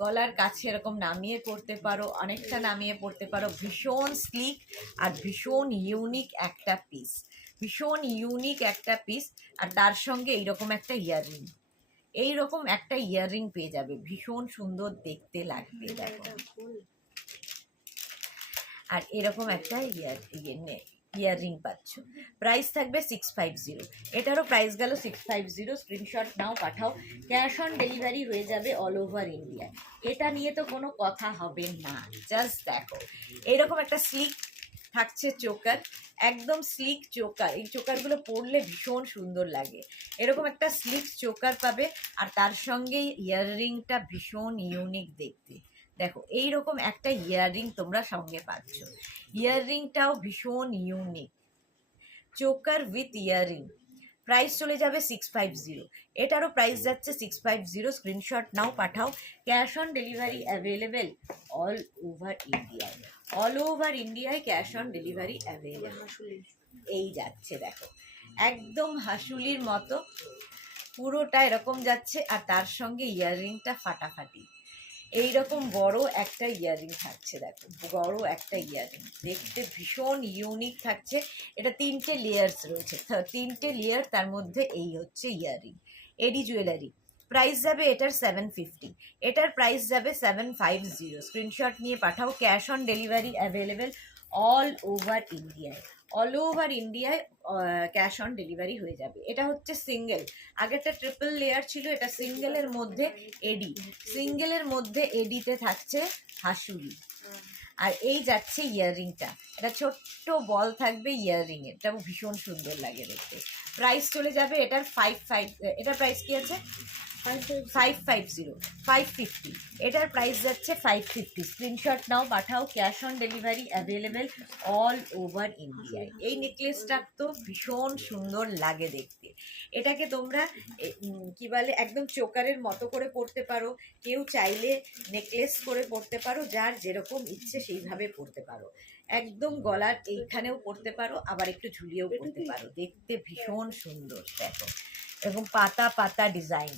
গলার কাছে এরকম নামিয়ে পড়তে পারো, অনেকটা নামিয়ে পড়তে পারো, ভীষণ স্লিক আর ভীষণ ইউনিক একটা পিস, ভীষণ ইউনিক একটা পিস। আর তার সঙ্গে এইরকম একটা ইয়াররিং, এইরকম একটা ইয়াররিং পেয়ে যাবে, ভীষণ সুন্দর দেখতে লাগবে। দেখো, আর এরকম একটা ইয়াররিং পাচ্ছ। প্রাইস থাকবে 650, এটারও প্রাইস গেল 650। Screenshot now, Pathao, cash on delivery হয়ে যাবে অল ওভার ইন্ডিয়া। এটা নিয়ে তো কোনো কথা হবে না, জাস্ট দেখো, এইরকম একটা স্লিক থাকছে চোকার, একদম স্লিক চোকার। এই চোকারগুলো পরলে ভীষণ সুন্দর লাগে, এরকম একটা স্লিক চোকার পাবে, আর তার সঙ্গে ইয়াররিংটা ভীষণ ইউনিক দেখতে। দেখো, এইরকম একটা ইয়াররিং তোমরা সঙ্গে পাচ্ছ, ইয়াররিংটাও ভীষণ unique, choker with earring. Price চলে যাবে 650, এটারও প্রাইস যাচ্ছে 650। Screenshot now, Pathao, cash on delivery available all over ইন্ডিয়ায়, অল ওভার ইন্ডিয়ায় ক্যাশ অন ডেলিভারি অ্যাভেলেবেল। এই যাচ্ছে, দেখো, একদম হাসুলির মতো পুরোটা এরকম যাচ্ছে, আর তার সঙ্গে ইয়াররিংটা ফাটাফাটি। এইরকম বড় একটা ইয়াররিং থাকছে, দেখো বড় একটা ইয়াররিং, দেখতে ভীষণ ইউনিক থাকছে। এটা 3টে লেয়ার্স রয়েছে, 3টে লেয়ার, তার মধ্যে এই হচ্ছে ইয়াররিং। এডি জুয়েলারি, প্রাইস যাবে এটার 750, এটার প্রাইস যাবে 750। স্ক্রিনশট নিয়ে পাঠাও। Cash on delivery available all over ইন্ডিয়ায়, অল ওভার ইন্ডিয়ায় ক্যাশ অন ডেলিভারি হয়ে যাবে। এটা হচ্ছে সিঙ্গেল, আগেরটা ট্রিপল লেয়ার ছিল, এটা সিঙ্গেলের মধ্যে এডি, সিঙ্গেলের মধ্যে এডিতে থাকছে হাসুলি। আর এই যাচ্ছে ইয়াররিংটা, এটা ছোট্ট বল থাকবে ইয়াররিং এর, এটা ভীষণ সুন্দর লাগে দেখতে। প্রাইস চলে যাবে এটার 55, এটার প্রাইস কি আছে 550, 550, এটার প্রাইস যাচ্ছে 550। Screenshot now, Pathao. Cash on delivery available all over ইন্ডিয়ায়। এই নেকলেসটা তো ভীষণ সুন্দর লাগে দেখতে। এটাকে তোমরা কি বলে একদম চোকারের মতো করে পরতে পারো, কেউ চাইলে নেকলেস করে পরতে পারো, যার যেরকম ইচ্ছে সেইভাবে পরতে পারো। একদম গলার এইখানেও পরতে পারো, আবার একটু ঝুলিয়েও পরতে পারো, দেখতে ভীষণ সুন্দর দেখো। এবং পাতা পাতা ডিজাইন,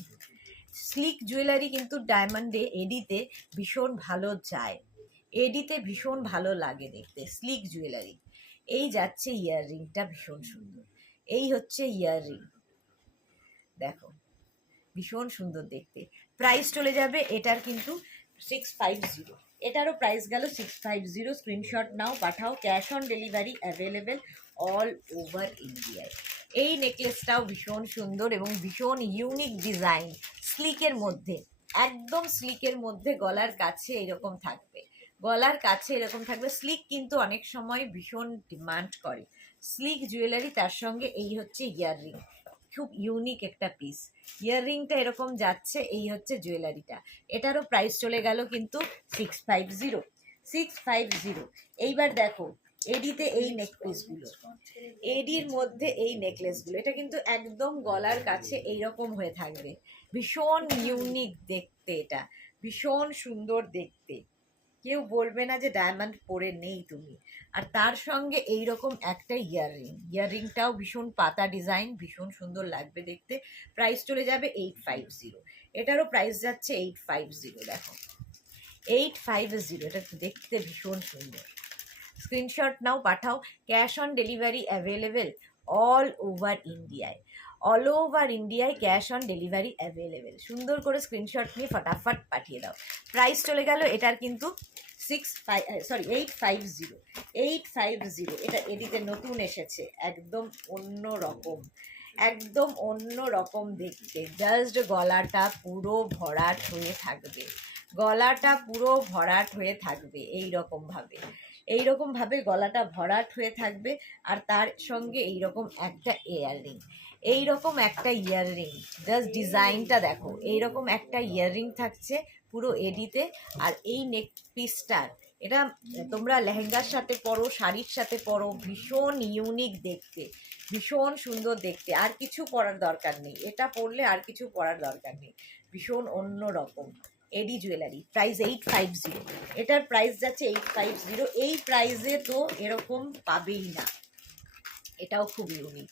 স্লিক জুয়েলারি কিন্তু ডায়মন্ডে এডিতে ভীষণ ভালো যায়, এডিতে ভীষণ ভালো লাগে দেখতে স্লিক জুয়েলারি। এই যাচ্ছে ইয়াররিংটা, ভীষণ সুন্দর। এই হচ্ছে ইয়াররিং, দেখো ভীষণ সুন্দর দেখতে। প্রাইস চলে যাবে এটার কিন্তু 650, এটারও প্রাইস গেল 650। Screenshot now, Pathao. Cash on delivery available all over ইন্ডিয়ায়। এই নেকলেসটাও ভীষণ সুন্দর এবং ভীষণ ইউনিক ডিজাইন, স্লিকের মধ্যে, একদম স্লিকের মধ্যে, গলার কাছে এরকম থাকবে, গলার কাছে এরকম থাকবে। স্লিক কিন্তু অনেক সময় ভীষণ ডিমান্ড করে স্লিক জুয়েলারি, তার সঙ্গে এই হচ্ছে ইয়াররিং, খুব ইউনিক একটা পিস। ইয়াররিংটা এরকম যাচ্ছে, এই হচ্ছে জুয়েলারিটা। এটারও প্রাইস চলে গেল কিন্তু 650, 650। এইবার দেখো এডিতে এই নেকলেসগুলো, এডির মধ্যে এই নেকলেসগুলো, এটা কিন্তু একদম গলার কাছে এইরকম হয়ে থাকবে, ভীষণ ইউনিক দেখতে, এটা ভীষণ সুন্দর দেখতে, কেউ বলবে না যে ডায়মন্ড পরে নেই তুমি। আর তার সঙ্গে এইরকম একটা ইয়াররিং, ইয়াররিংটাও ভীষণ পাতা ডিজাইন, ভীষণ সুন্দর লাগবে দেখতে। প্রাইস চলে যাবে 850, এটারও প্রাইস যাচ্ছে 850, দেখো 850, এটা দেখতে ভীষণ সুন্দর। Screenshot now, Pathao. Cash on delivery available all over ইন্ডিয়ায়, অল ওভার ইন্ডিয়ায় ক্যাশ অন ডেলিভারি অ্যাভেলেবেল। সুন্দর করে স্ক্রিনশট নিয়ে ফটাফট পাঠিয়ে দাও। প্রাইস চলে গেল এটার কিন্তু 850, 850। এটা এদিকে নতুন এসেছে, একদম অন্য রকম, একদম অন্য রকম দেখতে। জাস্ট গলাটা পুরো ভরাট হয়ে থাকবে, গলাটা পুরো ভরাট হয়ে থাকবে এইরকম ভাবে, এইরকম ভাবে গলাটা ভরাট হয়ে থাকবে। আর তার সঙ্গে এইরকম একটা ইয়াররিং, এইরকম একটা ইয়াররিং, জাস্ট ডিজাইনটা দেখো, এইরকম একটা ইয়াররিং থাকছে পুরো এডিতে। আর এই নেক পিসটার, এটা তোমরা লেহেঙ্গার সাথে পরো, শাড়ির সাথে পরো, ভীষণ ইউনিক দেখতে, ভীষণ সুন্দর দেখতে। আর কিছু পরার দরকার নেই, এটা পরলে আর কিছু পরার দরকার নেই, ভীষণ অন্য রকম। এডি জুয়েলারি, প্রাইস 850, এটার প্রাইস যাচ্ছে 850। এই প্রাইসে তো এরকম পাবেই না, এটাও খুব ইউনিক,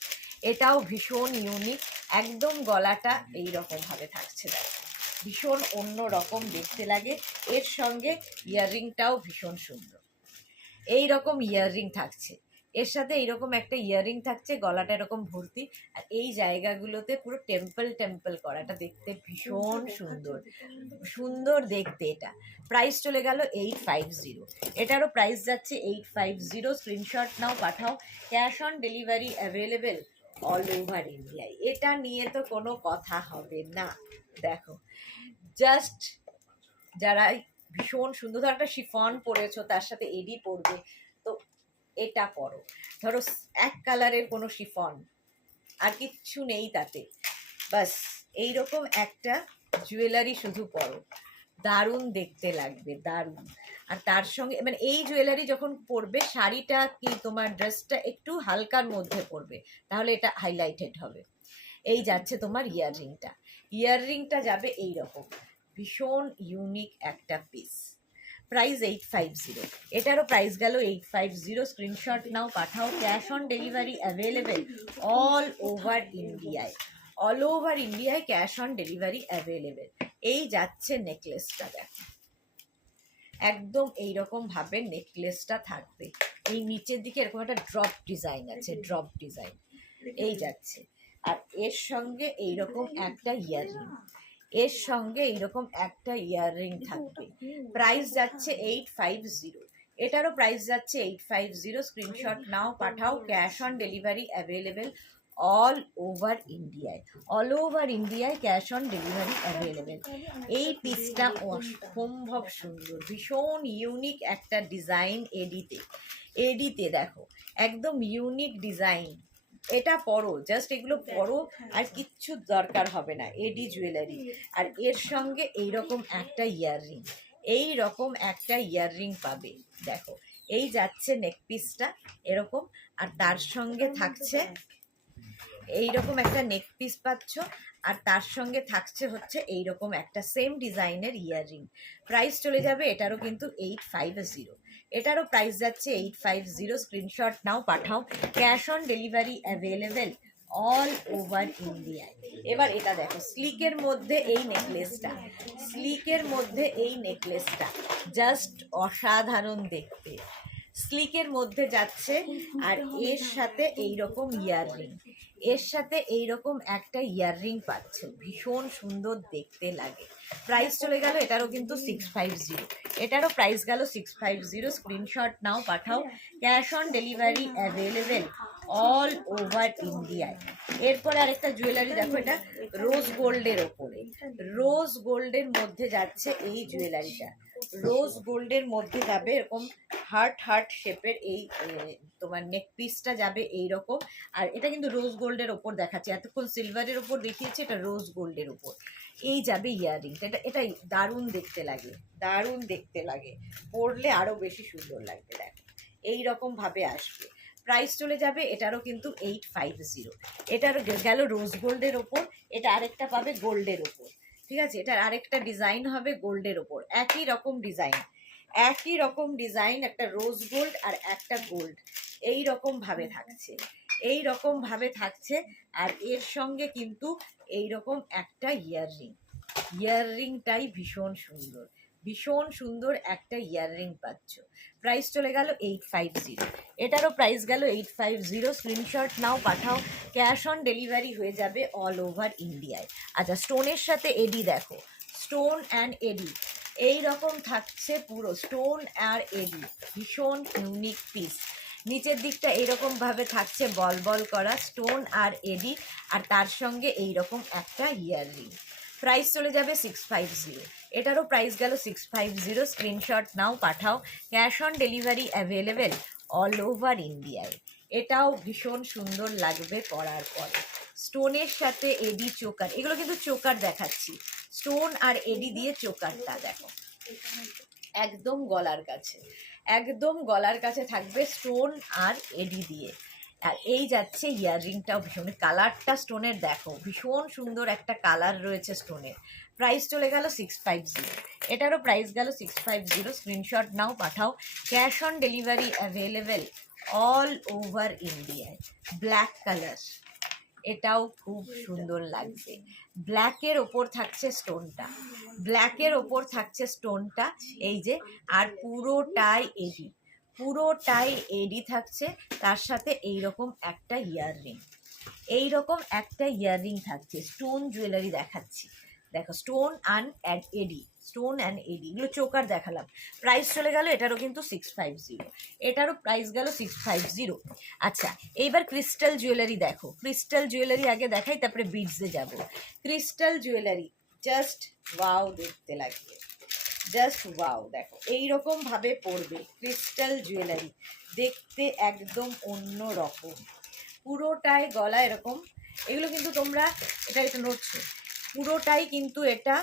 এটাও ভীষণ ইউনিক। একদম গলাটা এইরকম ভাবে থাকছে, দেখো ভীষণ অন্য রকম দেখতে লাগে। এর সঙ্গে ইয়াররিংটাও ভীষণ সুন্দর, এই রকম ইয়াররিং থাকছে, এর সাথে এইরকম একটা ইয়াররিং থাকছে, গলাটা এরকম ভর্তি, আর এই জায়গাগুলোতে পুরো টেম্পল টেম্পল করা, এটা দেখতে ভীষণ সুন্দর, সুন্দর দেখতে। এটা প্রাইস চলে গেল 850, এটারও প্রাইস যাচ্ছে 850। Screenshot now, Pathao. Cash on delivery available all over ইন্ডিয়ায়। এটা নিয়ে তো কোনো কথা হবে না, দেখো জাস্ট যারা ভীষণ সুন্দর, ধরো একটা শিফন পরেছো, তার সাথে এডি পরবে, তো এটা পরো। ধরো এক কালারের কোনো শিফন, আর কিচ্ছু নেই তাতে, বাস এইরকম একটা জুয়েলারি শুধু পরো, দারুণ দেখতে লাগবে, দারুণ। আর তার সঙ্গে মানে এই জুয়েলারি যখন পরবে, শাড়িটা কি তোমার ড্রেসটা একটু হালকার মধ্যে পরবে, তাহলে এটা হাইলাইটেড হবে। এই যাচ্ছে তোমার ইয়াররিংটা, ইয়াররিংটা যাবে এইরকম, ভীষণ ইউনিক একটা পিস। প্রাইস 850, এটারও প্রাইস গেল 850। Screenshot now, Pathao. Cash on delivery available all over ইন্ডিয়ায়, অল ওভার ইন্ডিয়ায় ক্যাশ অন ডেলিভারি অ্যাভেলেবেল। এই যাচ্ছে নেকলেসটা, দেখো একদম এইরকম ভাবে নেকলেসটা থাকবে। এই নিচের দিকে এরকম একটা ড্রপ ডিজাইন আছে, ড্রপ ডিজাইন এই যাচ্ছে। আর এর সঙ্গে এইরকম একটা ইয়াররিং, এর সঙ্গে এইরকম একটা ইয়াররিং থাকবে। প্রাইস যাচ্ছে 850। এটারও প্রাইস যাচ্ছে 850। Screenshot now, Pathao. Cash on delivery available all over ইন্ডিয়ায়। অল ওভার ইন্ডিয়ায় ক্যাশ অন ডেলিভারি অ্যাভেলেবেল। এই পিসটা অসম্ভব সুন্দর, ভীষণ ইউনিক একটা ডিজাইন। এডিতে দেখো একদম ইউনিক ডিজাইন। এটা পরো, জাস্ট এগুলো পরো, আর কিচ্ছু দরকার হবে না। এডি জুয়েলারি, আর এর সঙ্গে এইরকম একটা ইয়াররিং, এই রকম একটা ইয়াররিং পাবে। দেখো এই যাচ্ছে নেক পিসটা এরকম, আর তার সঙ্গে থাকছে এইরকম একটা নেক পিস পাচ্ছ, আর তার সঙ্গে থাকছে হচ্ছে এইরকম একটা সেম ডিজাইনের ইয়াররিং। প্রাইস চলে যাবে এটারও কিন্তু 850। এটারও প্রাইস যাচ্ছে 850। Screenshot now, Pathao. Cash on delivery available all over ইন্ডিয়ায়। এবার এটা দেখো স্লিকের মধ্যে এই নেকলেসটা, স্লিকের মধ্যে এই নেকলেসটা জাস্ট অসাধারণ দেখতে। স্লিকের মধ্যে যাচ্ছে, আর এর সাথে এইরকম ইয়াররিং, এর সাথে এইরকম একটা ইয়াররিং পাচ্ছে, ভীষণ সুন্দর দেখতে লাগে। প্রাইস চলে গেল এটারও কিন্তু 650। এটারও প্রাইস গেল 650। Screenshot now, Pathao. Cash on delivery available all over ইন্ডিয়ায়। এরপরে আরেকটা জুয়েলারি দেখো, এটা রোজ গোল্ডের ওপরে, রোজ গোল্ডের মধ্যে যাচ্ছে এই জুয়েলারিটা। রোজ গোল্ডের মধ্যে যাবে এরকম হার্ট হার্ট শেপের এই তোমার নেক পিসটা যাবে এইরকম। আর এটা কিন্তু রোজ গোল্ডের ওপর দেখাচ্ছে, এতক্ষণ সিলভারের ওপর দেখিয়েছে, এটা রোজ গোল্ডের ওপর। এই যাবে ইয়াররিংটা, এটাই দারুণ দেখতে লাগে, দারুণ দেখতে লাগে, পরলে আরও বেশি সুন্দর লাগবে। দেখো এইরকম ভাবে আসবে। প্রাইস চলে যাবে এটারও কিন্তু 850। এটারও গেল রোজ গোল্ডের ওপর, এটা আরেকটা পাবে গোল্ডের ওপর। ঠিক আছে, এটার আরেকটা ডিজাইন হবে গোল্ডের ওপর, একই রকম ডিজাইন, একই রকম ডিজাইন, একটা রোজ গোল্ড আর একটা গোল্ড এই রকম ভাবে থাকছে, এই রকম ভাবে থাকছে। আর এর সঙ্গে কিন্তু এই রকম একটা ইয়াররিং, ইয়াররিংটাই ভীষণ সুন্দর, ভীষণ সুন্দর একটা ইয়াররিং পাচ্ছ। প্রাইস চলে গেল 850। এটারও প্রাইস গেল 850। Screenshot now, Pathao. Cash on delivery হয়ে যাবে অল ওভার ইন্ডিয়ায়। আচ্ছা স্টোনের সাথে এডি দেখো, স্টোন অ্যান্ড এডি এই রকম থাকছে, পুরো স্টোন আর এডি, ভীষণ ইউনিক পিস। নিচের দিকটা এইরকম ভাবে থাকছে বল বল করা স্টোন আর এডি, আর তার সঙ্গে এইরকম একটা ইয়াররিং। প্রাইস চলে যাবে 650। এটারও প্রাইস গেল 650। Screenshot now, Pathao. Cash on delivery available all over ইন্ডিয়ায়। এটাও ভীষণ সুন্দর লাগবে পরার পরে। স্টোনের সাথে এডি চোকার, এগুলো কিন্তু চোকার দেখাচ্ছি, স্টোন আর এডি দিয়ে চোকারটা দেখো একদম গলার কাছে, একদম গলার কাছে থাকবে স্টোন আর এডি দিয়ে। আর এই যাচ্ছে ইয়াররিংটাও ভীষণ, কালারটা স্টোনের দেখো ভীষণ সুন্দর একটা কালার রয়েছে স্টোনের। প্রাইস চলে গেল 650। এটারও প্রাইস গেল 650। Screenshot now, Pathao. Cash on delivery available all over ইন্ডিয়ায়। ব্ল্যাক কালার, এটাও খুব সুন্দর লাগবে। ব্ল্যাকের ওপর থাকছে স্টোনটা, ব্ল্যাকের ওপর থাকছে স্টোনটা এই যে, আর পুরোটাই এডি, পুরোটাই এডি থাকছে, তার সাথে এইরকম একটা ইয়াররিং, এইরকম একটা ইয়াররিং থাকছে। স্টোন জুয়েলারি দেখাচ্ছি, দেখো stone and AD, stone and AD, এগুলো চোকার দেখালাম। প্রাইস চলে গেল এটারও কিন্তু 650। এটারও প্রাইস গেল 650। আচ্ছা এইবার ক্রিস্টাল জুয়েলারি দেখো, ক্রিস্টাল জুয়েলারি আগে দেখাই, তারপরে বিডসে যাব। ক্রিস্টাল জুয়েলারি জাস্ট ওয়াও দেখতে লাগবে, জাস্ট ওয়াও। দেখো এইরকম ভাবে পরবে ক্রিস্টাল জুয়েলারি, দেখতে একদম অন্য রকম, পুরোটাই গলা এরকম। এগুলো কিন্তু তোমরা এটা নড়ছো, পুরোটাই কিন্তু এটা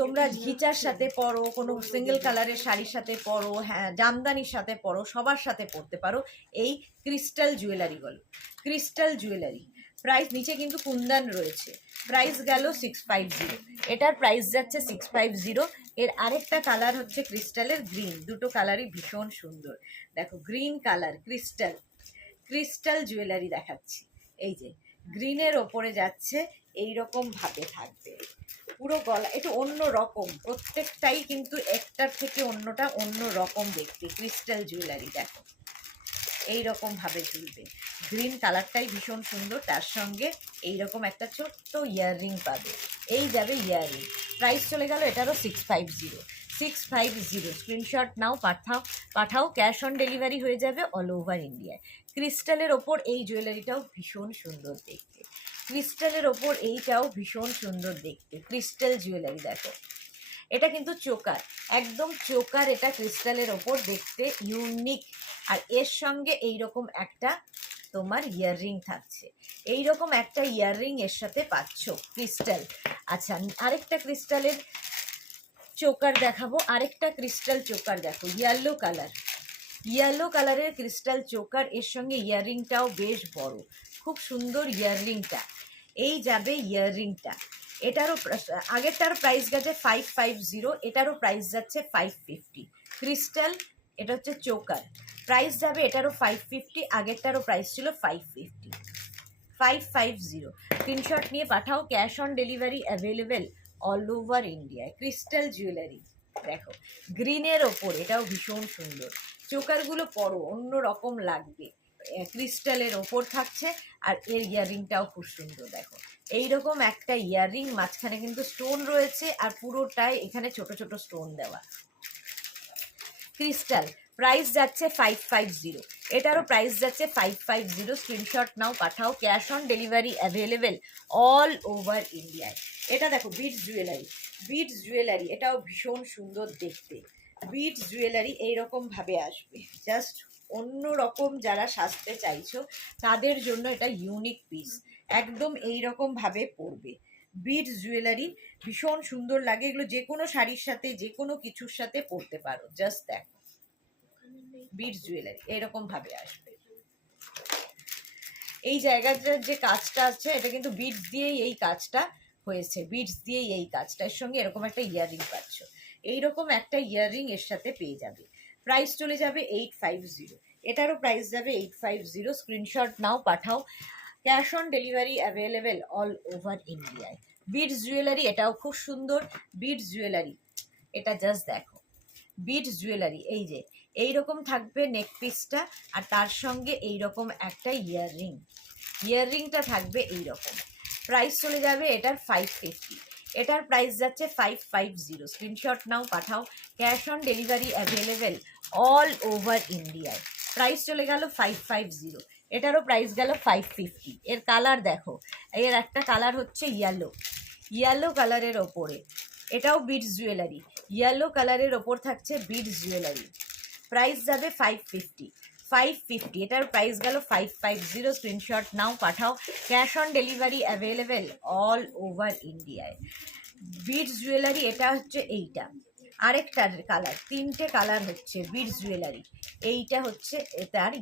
তোমরা ঘিচার সাথে পরো, কোনো সিঙ্গেল কালারের শাড়ির সাথে পরো, হ্যাঁ জামদানির সাথে পরো, সবার সাথে পরতে পারো এই ক্রিস্টাল জুয়েলারিগুলো। ক্রিস্টাল জুয়েলারি প্রাইস নিচে কিন্তু কুন্দন রয়েছে। প্রাইস গেল 650। এটার প্রাইস যাচ্ছে 650। এর আরেকটা কালার হচ্ছে ক্রিস্টালের গ্রিন, দুটো কালারই ভীষণ সুন্দর। দেখো green colour crystal, crystal jewellery দেখাচ্ছি, এই যে গ্রিনের ওপরে যাচ্ছে, এইরকম ভাবে থাকবে পুরো গলা, একটু অন্য রকম, প্রত্যেকটাই কিন্তু একটার থেকে অন্যটা অন্য রকম দেখতে। ক্রিস্টাল জুয়েলারি দেখো এইরকম ভাবে ঝুলবে, গ্রিন কালারটাই ভীষণ সুন্দর, তার সঙ্গে এইরকম একটা ছোট্ট ইয়াররিং পাবে, এই যাবে ইয়াররিং। প্রাইস চলে গেল এটারও 650 screenshot now, Pathao cash on delivery হয়ে যাবে অল ওভার ইন্ডিয়ায়। ক্রিস্টালের ওপর এই জুয়েলারিটাও ভীষণ সুন্দর দেখতে, ক্রিস্টালের ওপর এইটাও ভীষণ সুন্দর দেখতে। ক্রিস্টাল জুয়েলারি দেখো, এটা কিন্তু চোকার, একদম চোকার, এটা ক্রিস্টালের ওপর দেখতে ইউনিক। আর এর সঙ্গে এইরকম একটা তোমার ইয়াররিং থাকছে, এইরকম একটা ইয়াররিং এর সাথে পাচ্ছ ক্রিস্টাল। আচ্ছা, আরেকটা ক্রিস্টালের চোকার দেখাবো, আরেকটা ক্রিস্টাল চোকার দেখো, ইয়েলো কালারের ক্রিস্টাল চোকার, এর সঙ্গে ইয়াররিংটাও বেশ বড়, খুব সুন্দর ইয়াররিংটা। এই যাবে ইয়াররিংটা, এটারও আগেরটার প্রাইস গেছে 550, এটারও প্রাইস যাচ্ছে 550। ক্রিস্টাল, এটা হচ্ছে চোকার, প্রাইস যাবে এটারও 550, আগেরটারও প্রাইস ছিল 550। স্ক্রিনশট নিয়ে পাঠাও, cash on delivery available all over ইন্ডিয়ায়। ক্রিস্টাল জুয়েলারি দেখো গ্রিনের ওপর, এটাও ভীষণ সুন্দর, চোকারগুলো পরো অন্য রকম লাগবে, ক্রিস্টালের ওপর থাকছে। আর এর ইয়াররিংটাও খুব সুন্দর দেখো, এইরকম একটা ইয়াররিং, মাঝখানে কিন্তু স্টোন রয়েছে আর পুরোটাই এখানে ছোট ছোট স্টোন দেওয়া। ক্রিস্টাল, প্রাইস যাচ্ছে 550, এটারও প্রাইস যাচ্ছে 550। Screenshot now, Pathao cash on delivery available all over ইন্ডিয়ায়। এটা দেখো বিটস জুয়েলারি, এটাও ভীষণ সুন্দর দেখতে। বিটস জুয়েলারি এইরকম ভাবে আসবে, জাস্ট অন্য রকম যারা সাজতে চাইছো তাদের জন্য এটা ইউনিক পিস, একদম এইরকম ভাবে পরবে। বিটস জুয়েলারি ভীষণ সুন্দর লাগে, এগুলো যে কোনো শাড়ির সাথে যে কোনো কিছুর সাথে পরতে পারো। জাস্ট দেখো বিটস জুয়েলারি এইরকম ভাবে আসবে। এই জায়গাটার যে কাজটা আছে এটা কিন্তু বিটস দিয়েই এই কাজটা হয়েছে, বিটস দিয়েই এই কাজটা, এর সঙ্গে এরকম একটা ইয়াররিং পাচ্ছ, এইরকম একটা ইয়াররিং এর সাথে পেয়ে যাবে। প্রাইস চলে যাবে 850, এটারও প্রাইস যাবে 850। Screenshot now, Pathao, cash on delivery available all over ইন্ডিয়ায়। বিটস জুয়েলারি, এটাও খুব সুন্দর বিটস জুয়েলারি, এটা জাস্ট দেখো বিটস জুয়েলারি, এই যে এইরকম থাকবে নেক পিসটা, আর তার সঙ্গে এইরকম একটা ইয়াররিংটা থাকবে এইরকম। প্রাইস চলে যাবে এটার 550, এটার প্রাইস যাচ্ছে 550। Screenshot now, Pathao, cash on delivery available all over ইন্ডিয়ায়। প্রাইস চলে গেল 550, এটারও প্রাইস গেল 550। এর কালার দেখো, এর একটা কালার হচ্ছে ইয়েলো কালারের ওপরে, এটাও বিটস জুয়েলারি, ইয়েলো কালারের ওপর থাকছে বিটস জুয়েলারি। প্রাইস যাবে 550, এটার প্রাইস গেল 550। Screenshot now, Pathao, cash on delivery available all over ইন্ডিয়ায়। বিটস জুয়েলারি, এটা হচ্ছে এইটা, আরেকটার কালার, তিনটে কালার হচ্ছে বিটস জুয়েলারি। এইটা হচ্ছে তার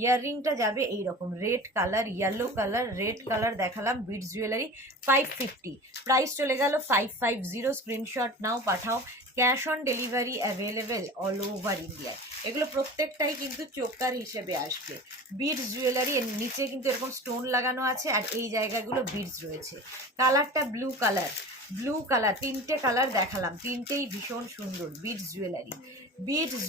ইয়াররিংটা যাবে এইরকম red colour, yellow colour, red colour দেখালাম বিটস জুয়েলারি 550। প্রাইস চলে গেল 550। Screenshot now, Pathao, cash on delivery available all over ইন্ডিয়ায়। এগুলো প্রত্যেকটাই কিন্তু চোকার হিসেবে আসবে। বিটস জুয়েলারি, এর নিচে কিন্তু এরকম স্টোন লাগানো আছে আর এই জায়গাগুলো বিটস রয়েছে। কালারটা ব্লু কালার, তিনটে কালার দেখালাম, তিনটেই ভীষণ সুন্দর। বিটস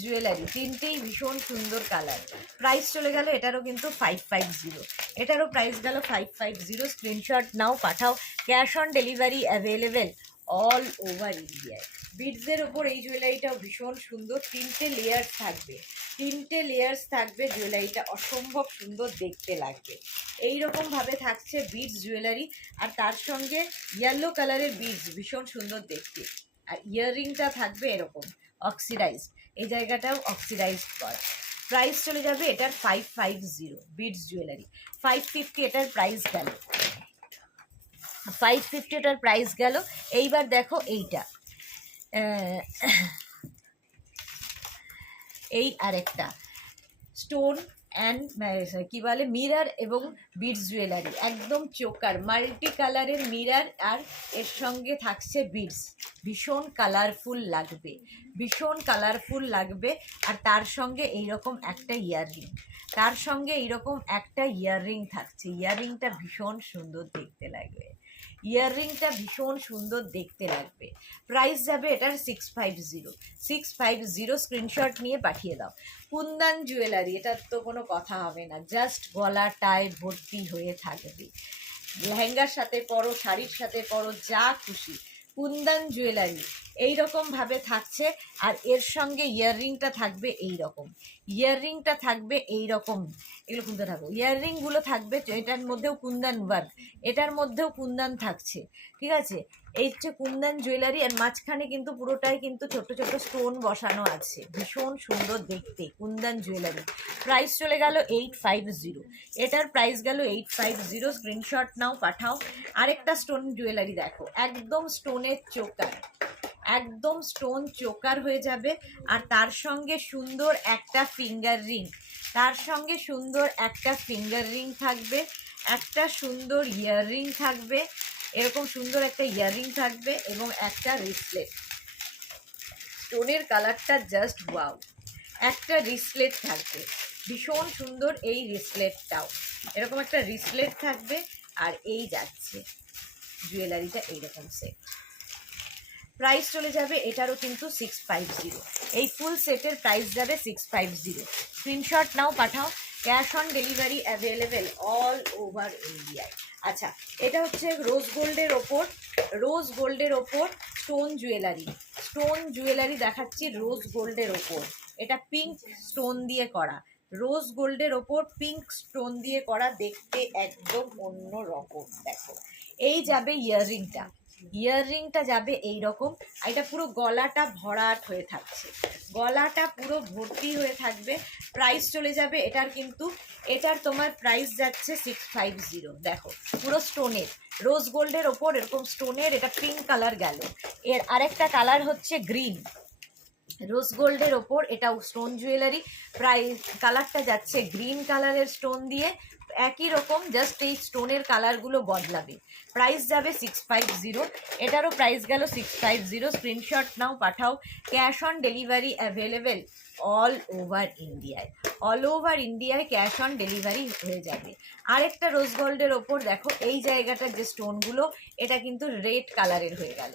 জুয়েলারি তিনটেই ভীষণ সুন্দর কালার। প্রাইস চলে গেল এটারও কিন্তু 550, এটারও প্রাইস গেল 550। Screenshot now, Pathao, cash on delivery available all over ইন্ডিয়ায়। বিটসের ওপর এই জুয়েলারিটাও ভীষণ সুন্দর, তিনটে লেয়ার্স থাকবে, জুয়েলারিটা অসম্ভব সুন্দর দেখতে লাগবে। এইরকম ভাবে থাকছে বিটস জুয়েলারি, আর তার সঙ্গে ইয়েলো কালারের বিটস ভীষণ সুন্দর দেখতে। আর ইয়াররিংটা থাকবে এরকম অক্সিডাইজ, এই জায়গাটাও অক্সিডাইজ করা। প্রাইস চলে যাবে এটার 550। বিটস জুয়েলারি 550, এটার প্রাইস গেল 550, এটার প্রাইস গেল। এইবার দেখো এইটা, এই আরেকটা স্টোন, অ্যান্ড কি বলে মিরার এবং বিডস জুয়েলারি, একদম চোকার মাল্টি কালারের মিরার, আর এর সঙ্গে থাকছে বিডস। ভীষণ কালারফুল লাগবে, ভীষণ কালারফুল লাগবে। আর তার সঙ্গে এইরকম একটা ইয়াররিং, তার সঙ্গে এইরকম একটা ইয়াররিং থাকছে। ইয়াররিংটা ভীষণ সুন্দর দেখতে লাগবে, ইয়াররিংটা ভীষণ সুন্দর দেখতে লাগবে। প্রাইস যাবে এটার 650 স্ক্রিনশট নিয়ে পাঠিয়ে দাও। কুন্দন জুয়েলারি, এটার তো কোনো কথা হবে না, জাস্ট গলাটায় ভর্তি হয়ে থাকবে। লেহেঙ্গার সাথে পরো, শাড়ির সাথে পরো, যা খুশি। কুন্দন জুয়েলারি এইরকমভাবে থাকছে। আর এর সঙ্গে ইয়াররিংটা থাকবে এইরকম, ইয়াররিংটা থাকবে এইরকম, এগুলো খুলতে থাকবো। ইয়াররিংগুলো থাকবে, এটার মধ্যেও কুন্দন ওয়ার্ক, এটার মধ্যেও কুন্দন থাকছে, ঠিক আছে। এই হচ্ছে কুন্দন জুয়েলারি। আর মাঝখানে কিন্তু পুরোটাই কিন্তু ছোট ছোট স্টোন বসানো আছে, ভীষণ সুন্দর দেখতে কুন্দন জুয়েলারি। প্রাইস চলে গেল 850, এটার প্রাইস গেল 850। স্ক্রিনশট নাও, পাঠাও। আরেকটা স্টোন জুয়েলারি দেখো, একদম স্টোনের চোকার, একদম স্টোন চোকার হয়ে যাবে। আর তার সঙ্গে সুন্দর একটা ফিঙ্গার রিং, তার সঙ্গে সুন্দর একটা ফিঙ্গার রিং থাকবে, একটা সুন্দর ইয়াররিং থাকবে, এরকম সুন্দর একটা ইয়াররিং থাকবে, এবং একটা রিসলেট। স্টোনের কালারটা জাস্ট ওয়াও। একটা রিসলেট থাকবে, ভীষণ সুন্দর এই রিসলেটটাও, এরকম একটা রিসলেট থাকবে। আর এই যাচ্ছে জুয়েলারিটা এইরকম সেট। প্রাইস চলে যাবে এটারও কিন্তু 650। এই ফুল সেটের প্রাইস যাবে 650। Screenshot now, Pathao. Cash on delivery available all over ইন্ডিয়ায়। আচ্ছা, এটা হচ্ছে রোজ গোল্ডের ওপর, রোজ গোল্ডের ওপর স্টোন জুয়েলারি, স্টোন জুয়েলারি দেখাচ্ছি রোজ গোল্ডের ওপর। এটা পিঙ্ক স্টোন দিয়ে করা, রোজ গোল্ডের ওপর পিঙ্ক স্টোন দিয়ে করা, দেখতে একদম অন্য রকম। দেখো, এই যাবে ইয়াররিংটা, ইয়াররিংটা যাবে এই রকম। এটা পুরো গলাটা ভরাট হয়ে থাকছে, গলাটা পুরো ভর্তি হয়ে থাকবে। প্রাইস চলে যাবে এটার কিন্তু, এটার তোমার প্রাইস যাচ্ছে 650। দেখো, পুরো স্টোনের, রোজ গোল্ডের ওপর এরকম স্টোনের, এটা পিঙ্ক কালার গেল। এর আরেকটা কালার হচ্ছে গ্রিন, রোজ গোল্ডের ওপর এটাও স্টোন জুয়েলারি। প্রাইস কালারটা যাচ্ছে গ্রিন কালারের স্টোন দিয়ে, একই রকম, জাস্ট এই স্টোনের কালারগুলো বদলাবে। প্রাইস যাবে 650, এটারও প্রাইস গেল 650। Screenshot now, Pathao. Cash on delivery available all over ইন্ডিয়ায়, অল ওভার ইন্ডিয়ায় ক্যাশ অন ডেলিভারি হয়ে যাবে। আরেকটা রোজ গোল্ডের ওপর দেখো, এই জায়গাটার যে স্টোনগুলো, এটা কিন্তু রেড কালারের হয়ে গেল,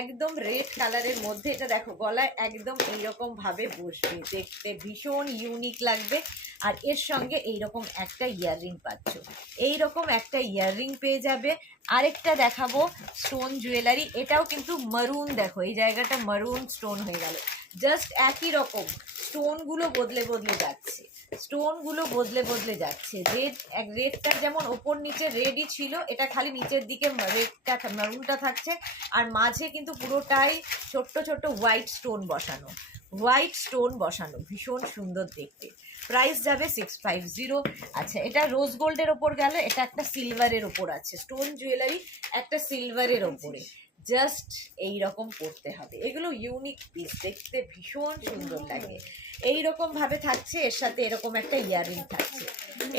একদম রেড কালারের মধ্যে। এটা দেখো গলায় একদম এইরকম ভাবে বসবে, দেখতে ভীষণ ইউনিক লাগবে। আর এর সঙ্গে এইরকম একটা ইয়াররিং পাচ্ছ, এইরকম একটা ইয়াররিং পেয়ে যাবে। আরেকটা দেখাবো স্টোন জুয়েলারি, এটাও কিন্তু মারুন, দেখো এই জায়গাটা মারুন স্টোন হয়ে গেল। জাস্ট একই রকম, স্টোনগুলো বদলে বদলে যাচ্ছে, স্টোনগুলো বদলে বদলে যাচ্ছে। রেডটা যেমন ওপর নিচে রেডই ছিল, এটা খালি নিচের দিকে রেডটা মারুনটা থাকছে। আর মাঝে কিন্তু পুরোটাই ছোট্ট ছোট্ট হোয়াইট স্টোন বসানো, হোয়াইট স্টোন বসানো, ভীষণ সুন্দর দেখতে। প্রাইস যাবে 650। আচ্ছা, এটা রোজ গোল্ডের ওপর গেল, এটা একটা সিলভারের ওপর আছে, স্টোন জুয়েলারি একটা সিলভারের ওপরে। জাস্ট এই রকম করতে হবে, এগুলো ইউনিক পিস, দেখতে ভীষণ সুন্দর লাগে। এইরকম ভাবে থাকছে, এর সাথে এরকম একটা ইয়াররিং থাকছে,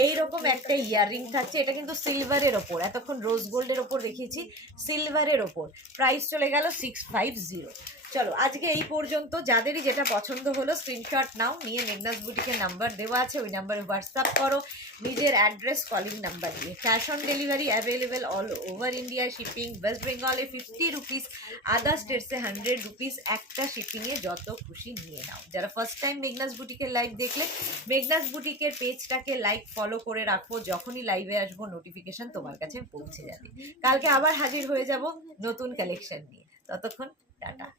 এইরকম একটা ইয়াররিং থাকছে। এটা কিন্তু সিলভারের ওপর, এতক্ষণ রোজ গোল্ডের ওপর রেখেছি, সিলভারের ওপর। প্রাইস চলে গেল 650। চলো আজকে এই পর্যন্ত। যাদেরই যেটা পছন্দ হলো স্ক্রিনশট নাও, নিয়ে মেঘনাস বুটিকের নাম্বার দেওয়া আছে, ওই নাম্বারে হোয়াটসঅ্যাপ করো নিজের অ্যাড্রেস কলিং নাম্বার দিয়ে। Cash on delivery available all over India. Shipping West বেঙ্গলে 50 রুপিস, আদার স্টেটসে 100 রুপিস। একটা শিপিংয়ে যত খুশি নিয়ে নাও। যারা ফার্স্ট টাইম মেঘনাস বুটিকের লাইভ দেখলে, মেঘনাস বুটিকের পেজটাকে লাইক ফলো করে রাখো, যখনই লাইভে আসবো নোটিফিকেশন তোমার কাছে পৌঁছে যাবে। কালকে আবার হাজির হয়ে যাব নতুন কালেকশন নিয়ে, ততক্ষণ টাটা।